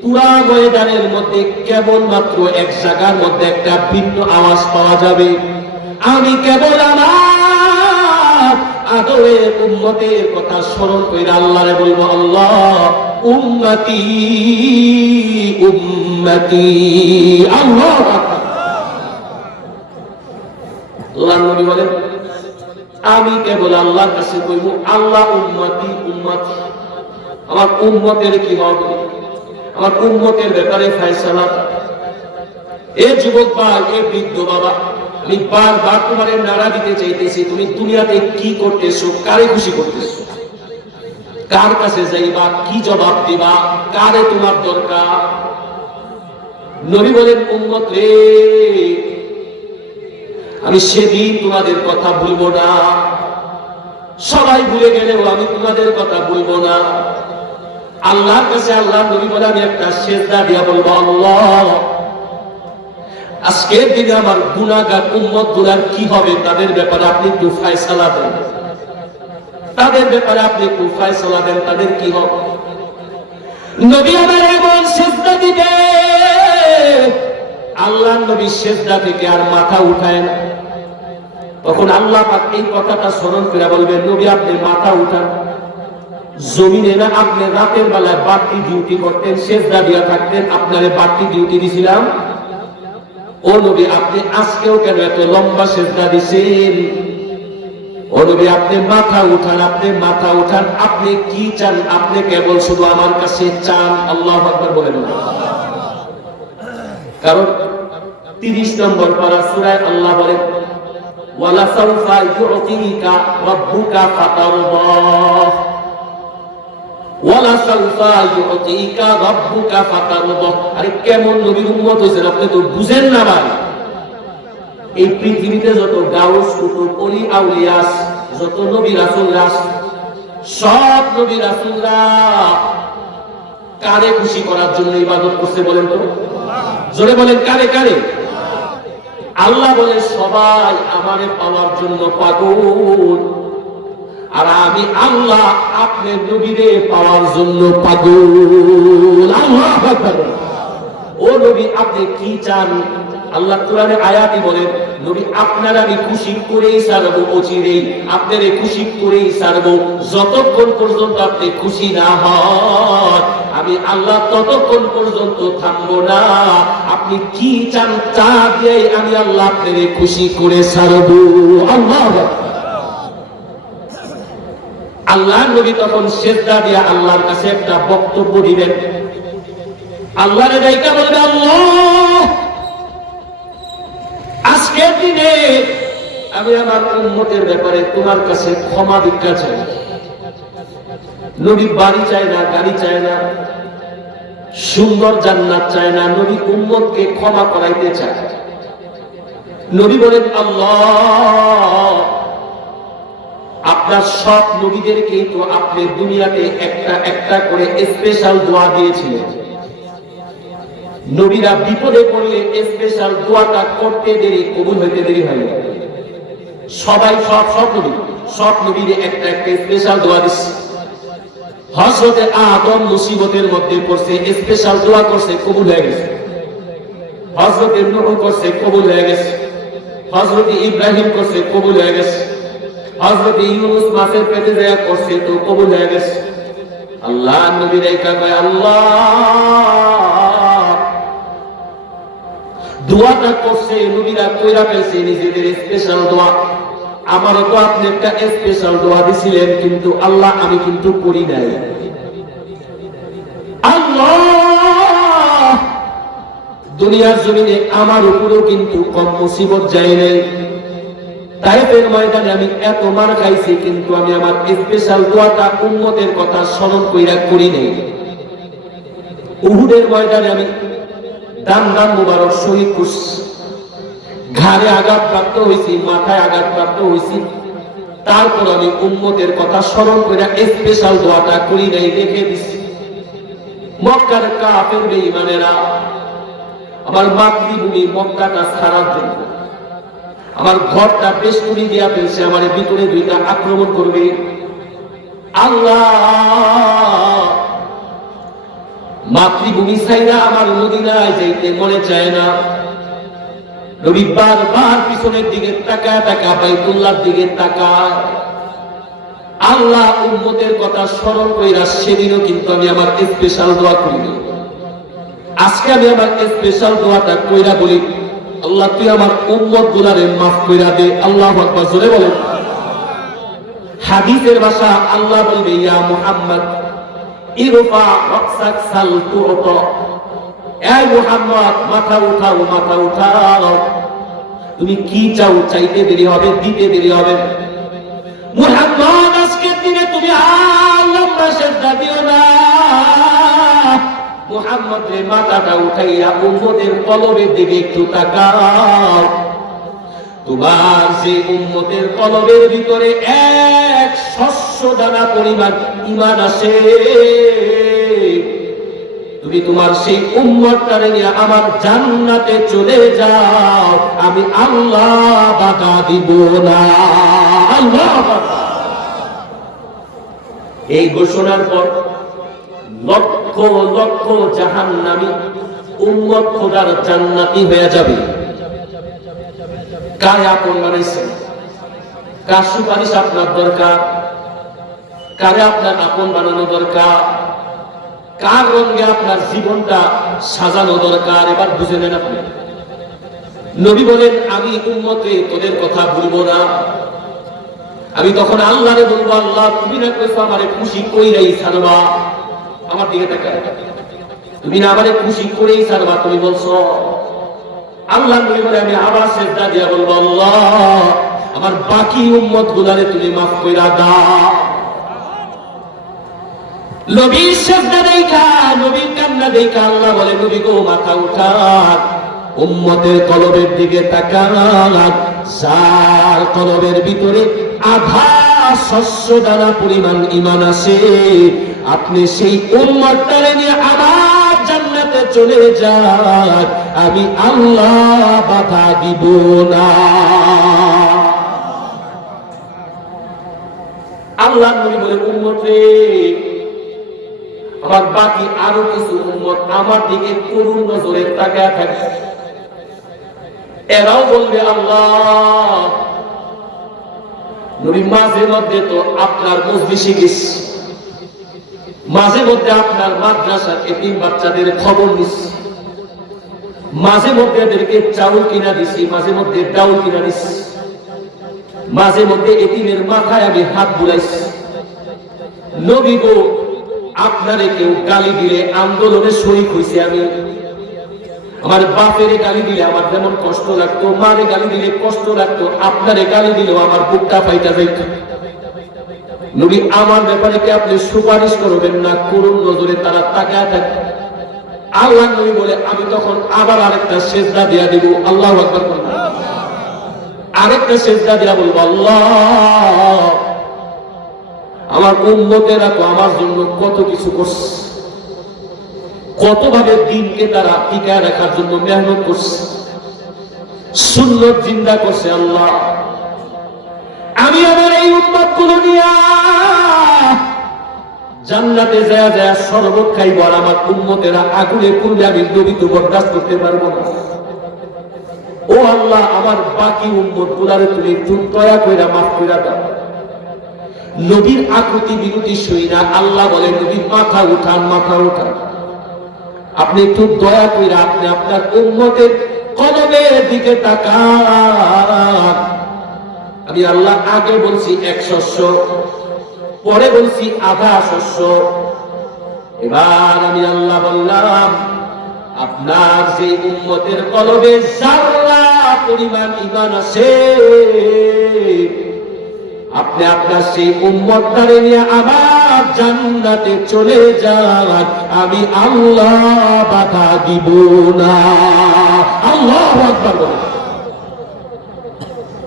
পুরা ময়দানের মধ্যে কেবল মাত্র এক জায়গার মধ্যে একটা ভিন্ন আওয়াজ পাওয়া যাবে। আমি কেবল আমার আদরের উম্মতের কথা স্মরণ করে আল্লাহরে বলবো, আল্লাহ উম্মতি উম্মতি। আল্লাহ আল্লাহর নবী বলেন, আমি কেবল আল্লাহর কাছে কইব, আল্লাহ উম্মতি উম্মতি, আমার উম্মতের কি হবে, আমার উম্মতের ব্যাপারে ফয়সালা। এ যুবক ভাই, এ বৃদ্ধ বাবা, আমি বারবার তোমারে নাড়া দিতে চাইতেছি, তুমি দুনিয়াতে কি করতেছো, কারে খুশি করতেছো, কার কাছে যাইবা, কি জবাব দিবা, কারে তোমার দরকার? নবী বলেন, উম্মত রে, আমি সেদিন তোমাদের কথা ভুলবো না, সবাই ভুলে গেলেও আমি তোমাদের কথা ভুলবো না। আল্লাহর কাছে আল্লাহ নবী বলে, আমি একটা সেজদা দিয়া বলবো, আল্লাহ আজকের দিনে আমার গুনাহগার উম্মত গুলার কি হবে, তাদের ব্যাপারে আপনি একটু ফয়সালা দেন, তাদের ব্যাপারে আপনি একটু ফয়সালা দেন, তাদের কি হবে। নবী আমার এমন সেজদা দিবে, আল্লাহ নবী সেজদা থেকে আর মাথা উঠায় না। তখন আল্লাহ পাক এই কথাটা স্মরণ করে বলবে, নবী আপনি মাথা উঠান। জমিনে না আপনি রাতের বেলায় বাড়তি ডিউটি করতেন, সেজদা দিয়া থাকতেন, আপনারে বাড়তি ডিউটি দিছিলাম। ও নবী আপনি আজকেও কেন এত লম্বা সেজদা দিছেন? ও নবী আপনি মাথা উঠান, আপনি মাথা উঠান, আপনি কি চান? আপনি কেবল শুধু আমার কাছে চান। আল্লাহু আকবার বলেন। কারণ 30 নম্বর পারা সূরায় আল্লাহ বলেন, ওয়ালা সাউফা ইউতিকা রাব্বুকা ফাতারদাহ, ওয়ালা সাউফা ইউতিকা রাব্বুকা ফাতারদাহ। আরে কেমন নবীর উম্মত হইছেন আপনি তো বুঝেন না ভাই। এই পৃথিবীতে যত গাউস কুতুব ওলি আউলিয়া, যত নবী রাসূলরা, সব নবী রাসূলরা কারে খুশি করার জন্য ইবাদত করছে বলেন তো? জোরে বলেন, কারে কারে? আল্লাহ বলে সবাই আমারে পাওয়ার জন্য পাগল, আর আমি আল্লাহ আপনার নবীরে পাওয়ার জন্য পাগল। আল্লাহু আকবার। ও নবী, আপনি কি চান? আল্লাহ কোরআনে আয়াতে বলেন, নবী আপনার আমি খুশি করেই ছাড়বো, অচিরেই আপনারে খুশি করেই ছাড়বো। যতক্ষণ পর্যন্ত আপনি খুশি না হন, আমি আল্লাহ ততক্ষণ পর্যন্ত থামবো না। আপনি কি চান, তা দিয়ে আমি আল্লাহ আপনারে খুশি করে ছাড়বো। আল্লাহু আকবার। আল্লাহর নবী তখন সিজদা দিয়ে আল্লাহর কাছে একটা বক্তব্য দিবেন। আল্লাহরে ডাইকা বলবে, আল্লাহ আজকের দিনে আমি আমার উম্মতের ব্যাপারে তোমার কাছে ক্ষমা ভিক্ষা চাই। নবী বাড়ি চায় না, গাড়ি চায় না, সুন্দর জান্নাত চায় না, নবী উম্মতকে ক্ষমা করাইতে চায়। নবী বলেন, আল্লাহ আপনার সব নবীদেরকেই তো আপনি দুনিয়াতে একটা একটা করে স্পেশাল দোয়া দিয়েছিলেন। নবীরা বিপদে পড়লে স্পেশাল দোয়াটা করতে দেরি, কবুল হইতে দেরি হয় না। সবাই সব নবীর একটা একটা স্পেশাল দোয়া দিচ্ছে। হযরতে আদম মুসিবতের মধ্যে পড়ছে, স্পেশাল দোয়া করছে, কবুল হয়ে গেছে। হযরতে নূহ করছে, কবুল হয়ে গেছে। হযরতে ইব্রাহিম করছে, কবুল হয়ে গেছে। হযরতে ইউনূস মাছের পেটে যায় করছে, তো কবুল হয়ে গেছে। আল্লাহ নবী রাইকা কয়, আল্লাহ দোয়াটা করছে নবীরা কইরা ফেলছে নিজেদের স্পেশাল দোয়া। আমারও তো আপনি একটা স্পেশাল দোয়া দিছিলেন, কিন্তু আল্লাহ আমি কিন্তু করি নাই। আল্লাহ দুনিয়ার জমিনে আমার উপরেও কিন্তু কম মুসিবত যায় নাই। তায়েফের ময়দানে আমি এত মার খাইছি, কিন্তু আমি আমার স্পেশাল দোয়াটা উম্মতের কথা স্মরণ কইরা করি নাই। উহুদের ময়দানে আমি দাম মুবারক শহীদ করছি, ঘাড়ে আঘাতপ্রাপ্ত হয়েছি, মাথায় আঘাতপ্রাপ্ত হয়েছি, তারপর আমি উম্মতের কথা স্মরণ কইরা স্পেশাল দোয়াটা করি নাই, রেখে দিছি। মক্কার কাফের বেঈমানেরা আমার মাতৃভূমি মক্কাটা ছাড়ার জন্য আমার ঘরটা বেষ্টনী দিয়া ফেলছে, আমার ভিতরে দুইটা আক্রমণ করবে। আল্লাহ মাতৃভূমি ছাইরা আমার মদিনায় যাইতে মনে চায় না। নবী বারবার পিছনের দিকে তাকায়, বাইতুল্লাহর দিকে তাকায়। আল্লাহ উম্মতের কথা স্মরণ কইরা সেদিনও কিন্তু আমি আমার স্পেশাল দোয়া করিনি। আজকে আমি আমার স্পেশাল দোয়াটা কইরা বলি, আল্লাহ তুই আমার উম্মত গুলারে মাফ কইরা দে। আল্লাহু আকবার, জোরে বলেন। হাদিসের ভাষা আল্লাহ বলবে, ইয়া মুহাম্মদ ইরফা রাকসাক সাল তুতা, এ মুহাম্মদ মাথা উঠাও, মাথা উঠাও। তুমি কি চাও, চাইতে দেরি হবে, দিতে দেরি হবে। মুহাম্মদ আজকের দিনে তুমি আল্লাহর সিজদা দিও না। মুহাম্মদ রে মাথাটা উঠাইয়া উম্মতের কলবের দিকে একটু তাকাও। তোমার যে উম্মতের কলবের ভিতরে এক শস্য দানা পরিমাণ ঈমান আছে, তুমি তোমার সেই উম্মতটারে নিয়ে আমার জান্নাতে চলে যাও, আমি আল্লাহ বাধা দিব না। আল্লাহ এই ঘোষণার পর লক্ষ লক্ষ জাহান্নামী উম্মত খোদার জান্নাতি হয়ে যাবে। কারে আপন বানাইছেন? কার সুপারিশ আপনার দরকার? কারে আপনার আপন বানানো দরকার? কার রঙে আপনার জীবনটা সাজানো দরকার? এবার বুঝে নেন আপনি। নবী বলেন, আমি উম্মতে তোদের কথা ভুলবো না। আমি তখন আল্লাহরে বলবো, আল্লাহ তুমি না কইছো আমারে খুশি কইরাই ছাড়বা। আমার দিকে তাকায়, তুমি না আমারে খুশি করেই ছাড়বা, তুমি বলছো। আল্লাহ বলে, আমি আবার সিজদা দিয়া বলবো, আল্লাহ আমার বাকি উম্মত গুলারে তুমি মাফ কইরা দাও। নবীর সিজদা দেখা, নবীর কান্না দেখা আল্লাহ বলে, নবী গো মাথা উঠান, উম্মতের কলবের দিকে তাকান। যার কলবের ভিতরে আধা শস্য দানা পরিমাণ ঈমান আছে, আপনি সেই উম্মতটারে নিয়ে আমার জান্নাতে চলে যান। আমি আল্লাহ বাধা দিব না। আল্লাহ নবী বলে, উম্মত রে, আমার বাকি আরো কিছু উম্মত আমার দিকে করুণ নজরে তাকায় থাকে, এরাও বলবে আল্লাহ নবী মাঝে মধ্যে তো আপনার মজলিসে গেছি, মাঝে মধ্যে আপনার মাদ্রাসার এতিম বাচ্চাদের খবর নিচ্ছি, মাঝে মধ্যে এদেরকে চাউল কিনা দিছি, মাঝে মধ্যে ডাউল কিনা দিছি, মাঝে মধ্যে এতিমের মাথায় আমি হাত বুলাইছি। নবী গো, আপনারে কেউ গালি দিলে আন্দোলনে শরীক হইছে আমি। আমার বাপের গালি দিলে আমার যেমন কষ্ট লাগতো, মারে গালি দিলে কষ্ট লাগতো, আপনারে গালি দিলেও আমার বুকটা ফাইটা যাইত। নবী আমার ব্যাপারে কি আপনি সুপারিশ করবেন না? করুণ নজরে তারা তাকায় থাকে। আল্লাহ নবী বলে, আমি তখন আবার আরেকটা সেজদা দিয়া দিব। আল্লাহু আকবার বলুন। আরেকটা সেজদা দিয়া বলবো, আল্লাহ আমার উম্মতেরা তো আমার জন্য কত কিছু করছে, কতভাবে দিনকে তারা টিকায় রাখার জন্য মেহনত করছে, সুন্নাত জিন্দা করছে। আল্লাহ আমি আমার এই উম্মত গুলো নিয়ে জান্নাতে যায় যায় শরবত খাইব, আর আমার উম্মতেরা আগুনে পুড়লে আমি নবী তো বরদাস্ত করতে পারবো না। ও আল্লাহ, আমার বাকি উম্মত গুলারে তুমি একটু দয়া কইরা মাফ কইরা দাও। নবীর আকৃতি বিরতি সই না। আল্লাহ বলে, নবীর মাথা উঠান, মাথা উঠান। আপনি একটু দয়া কইরা আপনি আপনার উম্মতের কলবের দিকে তাকান। আমি আল্লাহ আগে বলছি 1 শস্য, পরে বলছি আধা শস্য, এবার আমি আল্লাহ বললাম আপনার যে উম্মতের কলবে যারা পরিমাণ ঈমান আছে, আপনি আপনার সেই উম্মতটারে নিয়ে আবার জান্নাতে চলে যান, আমি আল্লাহ বাধা দিব না। আল্লাহু আকবার বলেন।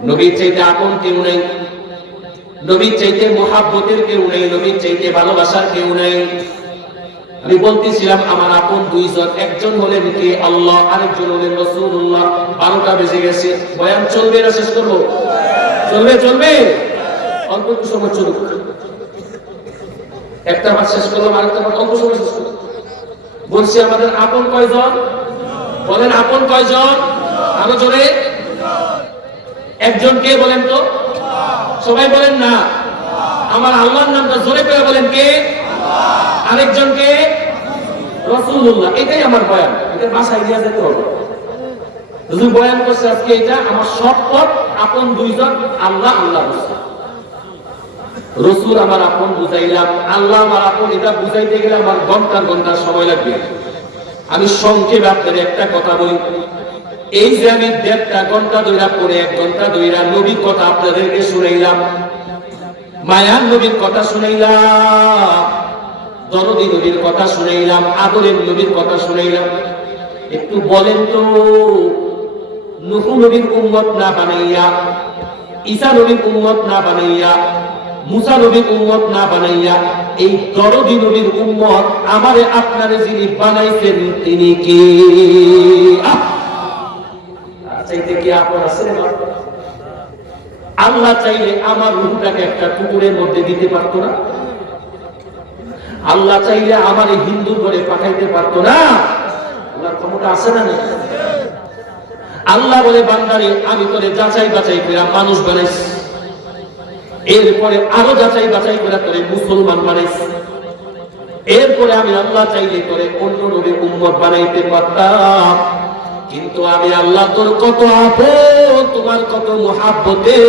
নবীর চাইতে আপন কেউ নেই, নবীর চাইতে মুহাব্বতের কেউ নেই, নবীর চাইতে ভালোবাসার কেউ নেই। আমি বলতেছিলাম আমার আপন দুইজন, একজন হলেন কে? আল্লাহ, আরেকজন হলেন রাসূলুল্লাহ। 12টা বেজে গেছে, বয়ান চলবে না শেষ করবো? চলবে, চলবে, অল্প একটু সময় চলুক। একটা বার শেষ করলাম, আরেকটা বার অল্প সময় শেষ করলাম। বলছি আমাদের আপন কয়জন? বলেন আপন কয়জন? আরো জোরে। একজন কে বলেন তো? সবাই বলেন না। আমার আল্লাহর নামটা জোরে করে বলেন কে? আরেকজন কে? রাসূলুল্লাহ। এটাই আমার বয়ান, এটা বাসায় নিয়ে যেতে হবে। যদি বয়ান করছে আজকে এটা আমার শপথ, আপন দুইজন, আল্লাহ, আল্লাহ রাসূল। রাসূল আমার আপন বুঝাইলাম, আল্লাহ আমার আপন, এটা বুঝাইতে গেলে আমার ঘন্টা ঘন্টা সময় লাগবে। আমি সংক্ষেপে আপনাদের একটা কথা বলি। এই যে আমি 1.5 ঘন্টা ধরে পড়ে 1 ঘন্টা ধরে নবীর কথা আপনাদেরকে শুনাইলাম, মায়ার নবীর কথা শুনাইলাম, দরদী নবীর কথা শুনাইলাম, আদরের নবীর কথা শুনাইলাম। একটু বলেন তো, নূহ নবীর উম্মত না বানাইয়া, ঈসা নবীর উম্মত না বানাইয়া, মুসা নবীর উম্মত না বানাইয়া, এই দরদী নবীর উম্মত আমারে আপনারে যিনি বানাইছেন তিনি কে? চাইতে কি আপন আছে? আল্লাহ চাইলে আমার রূহটাকে একটা কুকুরের মধ্যে দিতে পারতো না? আল্লাহ চাইলে আমার এই হিন্দু ঘরে পাঠাইতে পারতো না? আল্লাহর ক্ষমতা আছে না? না। আল্লাহ বলে, বান্দারে আমি তোরে যাচাই বাছাই করে মানুষ বানাইছি, এরপরে আরো যাচাই বাছাই করে তোরে মুসলমান বানাইছি, এরপরে আমি আল্লাহ চাইলে তোরে অন্য নবীর উম্মত বানাইতে পারতাম। কিন্তু আমি আল্লাহ তোর কত আপন, তোমার কত মুহাব্বতে,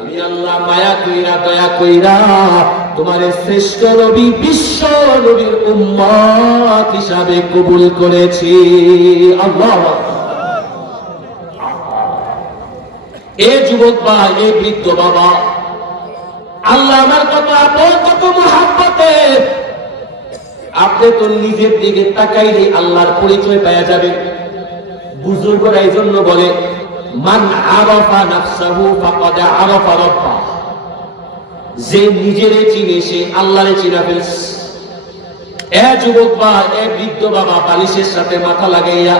আমি আল্লাহ মায়া কইরা দয়া কইরা তোমার শ্রেষ্ঠ নবী, বিশ্ব নবীর উম্মত হিসাবে কবুল করেছি। আল্লাহ। এ যুবক ভাই, এ বৃদ্ধ বাবা, আল্লাহ আমার কত আপন, কত মুহাব্বতে, আপনি তো নিজের দিকে তাকাইলে আল্লাহর পরিচয় পাওয়া যাবে। বুজুর্গরা এই জন্য বলে, মান আরাফা নাফসাহু ফাকাদ আরাফা রাব্বাহ। যে নিজেরে চিনে সে আল্লাহরে চিনা ফেলছে। যুবক বা বৃদ্ধ বাবা বালিশের সাথে মাথা লাগাইয়া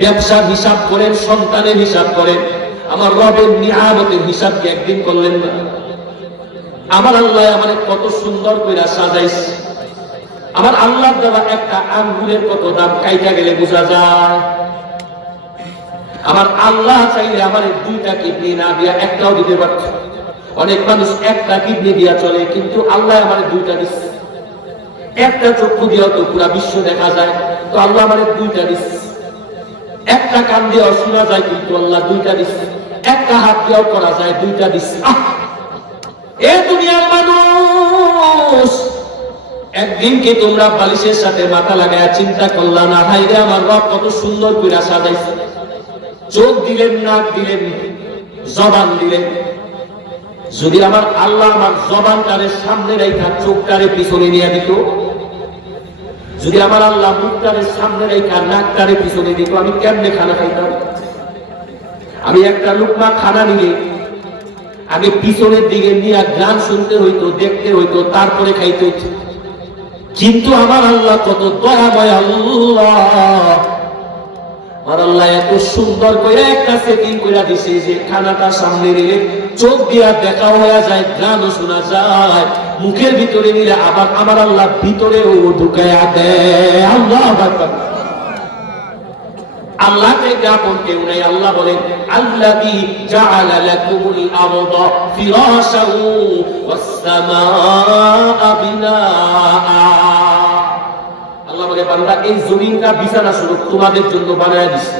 ব্যবসার হিসাব করেন, সন্তানের হিসাব করেন, আমার রবের নিয়ামতের হিসাব কি একদিন করলেন না? আমার আল্লাহ আমার কত সুন্দর করে সাজাইছে। আমার আল্লাহ দেওয়া একটা আঙ্গুরের কত দাম কাইটা গেলে বোঝা যায়। আমার আল্লাহ চাইলে আমার দুইটা কিডনি না দিয়া একটাও দিতে পারছে। অনেক মানুষ একটা কিডনি দিয়া চলে, কিন্তু আল্লাহ আমার দুইটা দিচ্ছে। একটা চক্ষু দিয়েও তো পুরা বিশ্ব দেখা যায়, তো আল্লাহ আমার দুইটা দিচ্ছে। একটা কান দিয়েও শোনা যায়, কিন্তু আল্লাহ দুইটা দিচ্ছে। একটা হাত দিয়েও করা যায়, দুইটা দিচ্ছে। এ দুনিয়ার মানুষ, একদিন কি তোমরা বালিশের সাথে মাথা লাগায় চিন্তা করলা না, হাই রে আমার রব কত সুন্দর করে সাজাইছে। চোখ দিলেন, নাক দিলেন, জবান দিলেন। যদি আমার আল্লাহ আমার জবানটারে সামনে রেখা চোখটারে পিছনে নিয়ে দিত, যদি আমার আল্লাহ মুখটারে সামনে রেখা নাকটারে পিছনে দিত, আমি কেমনে খানা খাইতাম? আমি একটা লুকমা খানা নিয়ে আগে পিছনের দিকে নিয়ে গান শুনতে হইতো, দেখতে হইতো, তারপরে খাইতে হইতো। কিন্তু আমার আল্লাহ কত দয়াময় আল্লাহ, আমার আল্লাহ এত সুন্দর করে একটা সেটিং করে দিছে যে খানাটা সামনে নিলে চোখ দিয়া দেখা হয়ে যায়, গানও শোনা যায়, মুখের ভিতরে নিলে আবার আমার আল্লাহ ভিতরেও ঢুকাইয়া দেয়। আল্লাহ আকবার। আল্লাহ থেকে আপন কেউ নাই। আল্লাহ বলেন আল্লাযী জাআলা লাকুমুল আরদা ফিরাশাও ওয়াস সামাআ বিনাআ। আল্লাহ বলে বান্দা এই জমিনটা বিছানা স্বরূপ তোমাদের জন্য বানায়া দিয়েছে,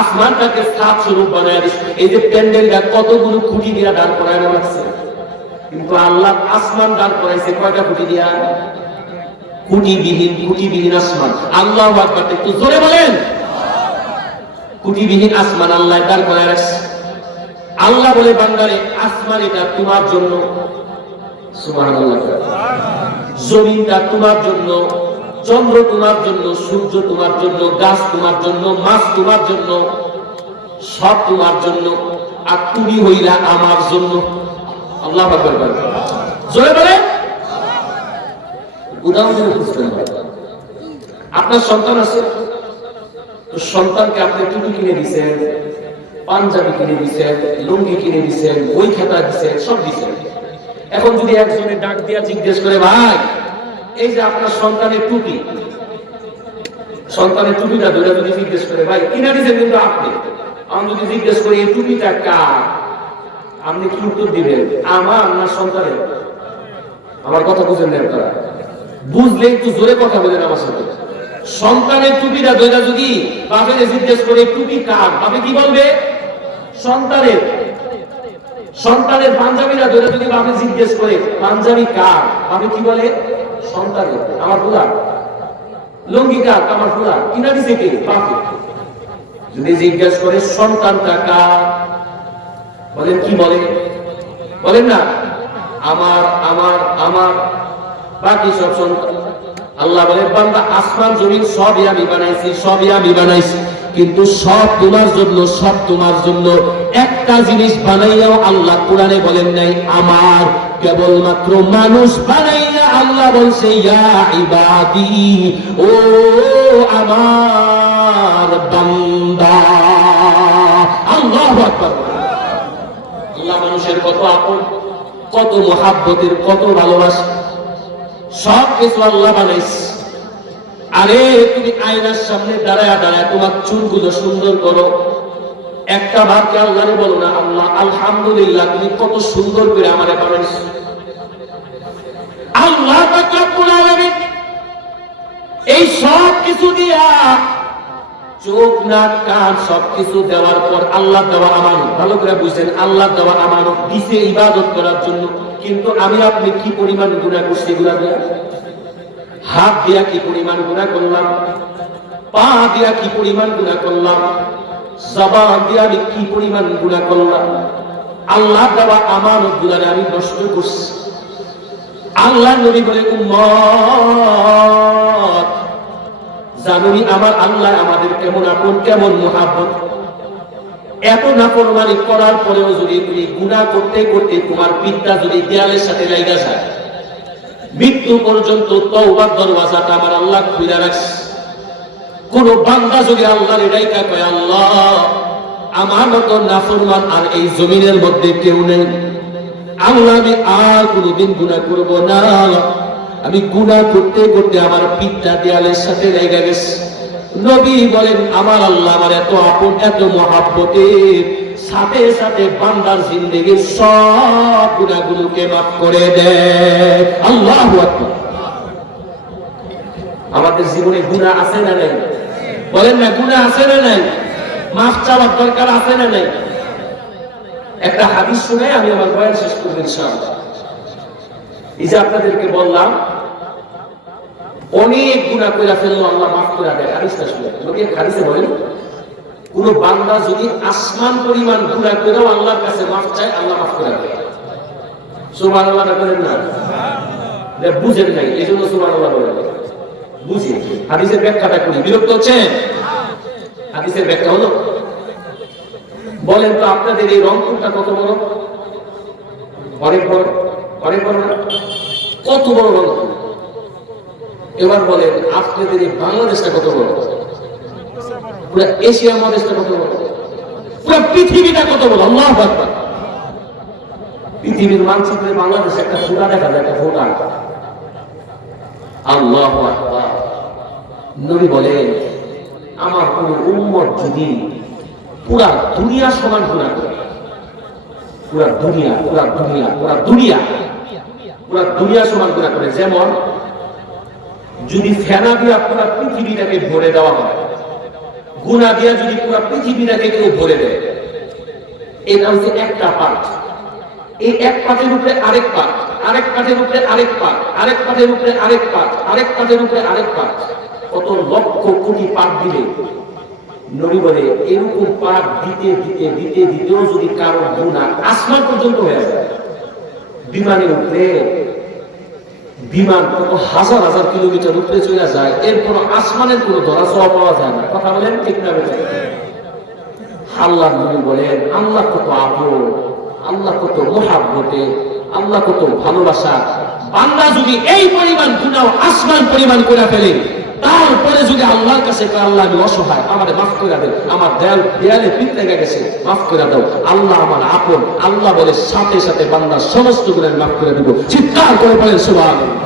আসমানটাকে ছাদ স্বরূপ বানায়া দিয়েছে। এই যে প্যান্ডেলটা কতগুলো খুঁটি দিয়ে দাঁড় করানো লাগছে, কিন্তু আল্লাহ আসমান দাঁড় করাইছে কয়টা খুঁটি দিয়া? খুঁটিবিহীন আসমান। আল্লাহু আকবার। একটু জোরে বলেন। খুঁটিবিহীন আসমান আল্লাহ দাঁড় করায় রাখছে। আল্লাহ বলে বান্দারে আসমান এটা তোমার জন্য, সুবহানাল্লাহ, জমিনটা তোমার জন্য, চন্দ্র তোমার জন্য, সূর্য তোমার জন্য, গাছ তোমার জন্য, মাছ তোমার জন্য, সব তোমার জন্য, আর তুমি হইলা আমার জন্য। আল্লাহু আকবার। জোরে বলেন। উদাহরণ বুঝতে হবে। আপনার সন্তান আছে, তো সন্তানকে আপনি টুপি কিনে দিচ্ছেন, পাঞ্জাবি কিনে দিচ্ছেন, লুঙ্গি কিনে দিচ্ছেন, বই খাতা দিচ্ছেন, সব দিচ্ছেন। এখন যদি একজনে ডাক দিয়া জিজ্ঞেস করে, ভাই এই যে আপনার সন্তানের টুপি, সন্তানের টুপিটা ধরে যদি জিজ্ঞেস করে, ভাই কিনা দিচ্ছেন কিন্তু আপনি, আমি যদি জিজ্ঞেস করি এই টুপিটা কার, আপনি কি উত্তর দিবেন? আমার না সন্তানের? আমার কথা বুঝেন না আপনারা? বুঝলে একটু জোরে কথা বলেন আমার সাথে। সন্তানের টুপিটা ধরে যদি বাপের জিজ্ঞেস করে টুপি কার, বাপে কি বলবে? সন্তানের। সন্তানের পাঞ্জাবিটা ধরে যদি বাপে জিজ্ঞেস করে পাঞ্জাবি কার, বাপে কি বলে? সন্তানের। আমার ফুলা লুঙ্গি কার? আমার ফুলা। কিনা দিছে কে? বাপে। যদি জিজ্ঞেস করে সন্তানটা কার, বলেন কি বলে? বলেন না আমার আমার আমার, বাকি সব সন্তান। আল্লাহ বলে বান্দা আসমান জমিন সবই আমি বানাইছি, সবই আমি বানাইছি, কিন্তু সব তোমার জন্য, সব তোমার জন্য। একটা জিনিস বানাইয়াও আল্লাহ কোরআনে বলেন নাই আমার, কেবলমাত্র মানুষ বানাইয়া আল্লাহ বলছে ইয়া ইবাদি, ও আমার বান্দা। আল্লাহু আকবার। আল্লাহ মানুষের কত আপন, কত মহাব্বতের, কত ভালোবাসা, সব কিছু আল্লাহ বানাইছে। আরে তুমি আয়নার সামনে দাঁড়ায় দাঁড়ায় তোমার চুলগুলো সুন্দর করো, একটা ভাবকে আল্লাহরে বলো না আল্লাহ আলহামদুলিল্লাহ তুমি কত সুন্দর করে আমারে বানাইছো। আল্লাহ পাক রব্বুল আলামিন এই সব কিছু দিয়া, চোখ নাক কান সবকিছু দেওয়ার পর আল্লাহ দেওয়া আমানত, ভালো করে বুঝছেন, আল্লাহ দেওয়া আমানত দিছে ইবাদত করার জন্য। কিন্তু আমি আপনি কি পরিমাণ গুনাহ করছি এগুলা দিয়া? হাত দিয়া কি পরিমাণ গুনাহ করলাম, পা দিয়া কি পরিমাণ গুনাহ করলাম, জবান দিয়া আমি কি পরিমাণ গুনাহ করলাম। আল্লাহ দেওয়া আমানত গুলারে আমি নষ্ট করছি। আল্লাহ নবী বলে উম্মত জানুনি আমার আল্লাহ আমাদের কেমন আপন, কেমন মুহাব্বত। এত নাফরমানি করার পরেও যদি তুমি গুনাহ করতে করতে তোমার পিঠটা যদি দেয়ালের সাথে লাগা যায়, মৃত্যু পর্যন্ত তওবার দরওয়াজাটা আমার আল্লাহ খুলে রাখছে। কোন বান্দা যদি আল্লাহর ডাইকা কয়, আল্লাহ আমার মতো নাফরমান আর এই জমিনের মধ্যে কেউ নেই, আল্লাহ আমি আর কোনদিন গুনাহ করব না, আমি গুনাহ করতে করতে আমার পিঠটা দেয়ালের সাথে লেগে গেছে। নবী বলেন, আমার আল্লাহ আমার এত আপন, এত মহাব্বতের, সাথে সাথে বান্দার জিন্দেগির সব গুনাহগুলোকে মাফ করে দেয়। আল্লাহু আকবার। আমাদের জীবনে গুনাহ আছে না নাই? বলেন না, গুনাহ আছে না নাই? মাফ চাওয়ার দরকার আছে না নাই? একটা হাদিস শুনে আমি আমার বয়ান শেষ করব ইনশাআল্লাহ। এই যে আপনাদেরকে বললাম অনেক গুনাহ কইরা ফেললো, আল্লাহ মাফ করে দেয়। হাদিসটা শুনে নবী হাদিসে বলেন, কোন বান্দা যদি আসমান পরিমাণ গুনাহ করেও আল্লাহর কাছে মাফ চায়, আল্লাহ মাফ করে দেয়। সুবহানাল্লাহ বলেন না? বুঝেন নাই, এইজন্য সুবহানাল্লাহ বলেন। বুঝি হাদিসের ব্যাখ্যাটা করি। বিরক্ত হচ্ছেন? হাদিসের ব্যাখ্যা হলো, বলেন তো আপনাদের এই রংপুরটা কত বড়? অনেক বড়, অনেক বড় না? কত বড় রংপুর? এবার বলেন আপনাদের এই বাংলাদেশটা কত বড়? পুরো এশিয়া মহাদেশটা কত বড়? পুরো পৃথিবীটা কত বড়? আল্লাহু আকবার। পৃথিবীর মানচিত্রে বাংলাদেশ একটা ফোঁটা দেখা যায়, একটা ফোঁটা। আল্লাহু আকবার। নবী বলেন, আমার কোন উম্মত যদি পুরা দুনিয়া সমান গুনাহ করে, পুরা দুনিয়া পুরা দুনিয়া পুরা দুনিয়া পুরা দুনিয়া সমান গুনাহ করে, যেমন যদি ফেনা দিয়া পুরা পৃথিবীটাকে ভরে দেওয়া হয়, গুনাহ দিয়া যদি পুরা পৃথিবীটাকে কেউ ভরে দেয়, এটা হচ্ছে একটা পার্ট। এই এক পাতের উপরে আরেক পার্ট, আরেক পাতের উপরে আরেক পার্ট, আরেক পাতের উপরে আরেক পার্ট, আরেক পাতের উপরে আরেক পার্ট, কত লক্ষ কোটি পার্ট দিলে নবী বলে এরকম পার্ট দিতে দিতে দিতে দিতেও যদি কারো গুনাহ আসমান পর্যন্ত হয়ে যায়, বিমানে উঠলে বিমান কত হাজার হাজার কিলোমিটার উপরে চলে যায়, এরপর আসমানের কোনো ধরা ছোঁয়া পাওয়া যায় না। কথা বলেন ঠিক না? আল্লাহ নবী বলেন, আল্লাহ কত আপন, আল্লাহ কত মহাব্বতে, আল্লাহ কত ভালোবাসা। বান্দা যদি এই পরিমাণ গুনাহ আসমান পরিমাণ করে ফেলে, তারপরে যদি আল্লাহর কাছে কয়, আল্লাহ আমি অসহায়, আমারে মাফ করে দেন, আমার দেয়ালে পিঠ লেগে গেছে, মাফ করে দাও, আল্লাহ আমার আপন, আল্লাহ বলে সাথে সাথে বান্দার সমস্ত গুনাহ মাফ করে দিব। চিৎকার করে বলেন সুবহানাল্লাহ।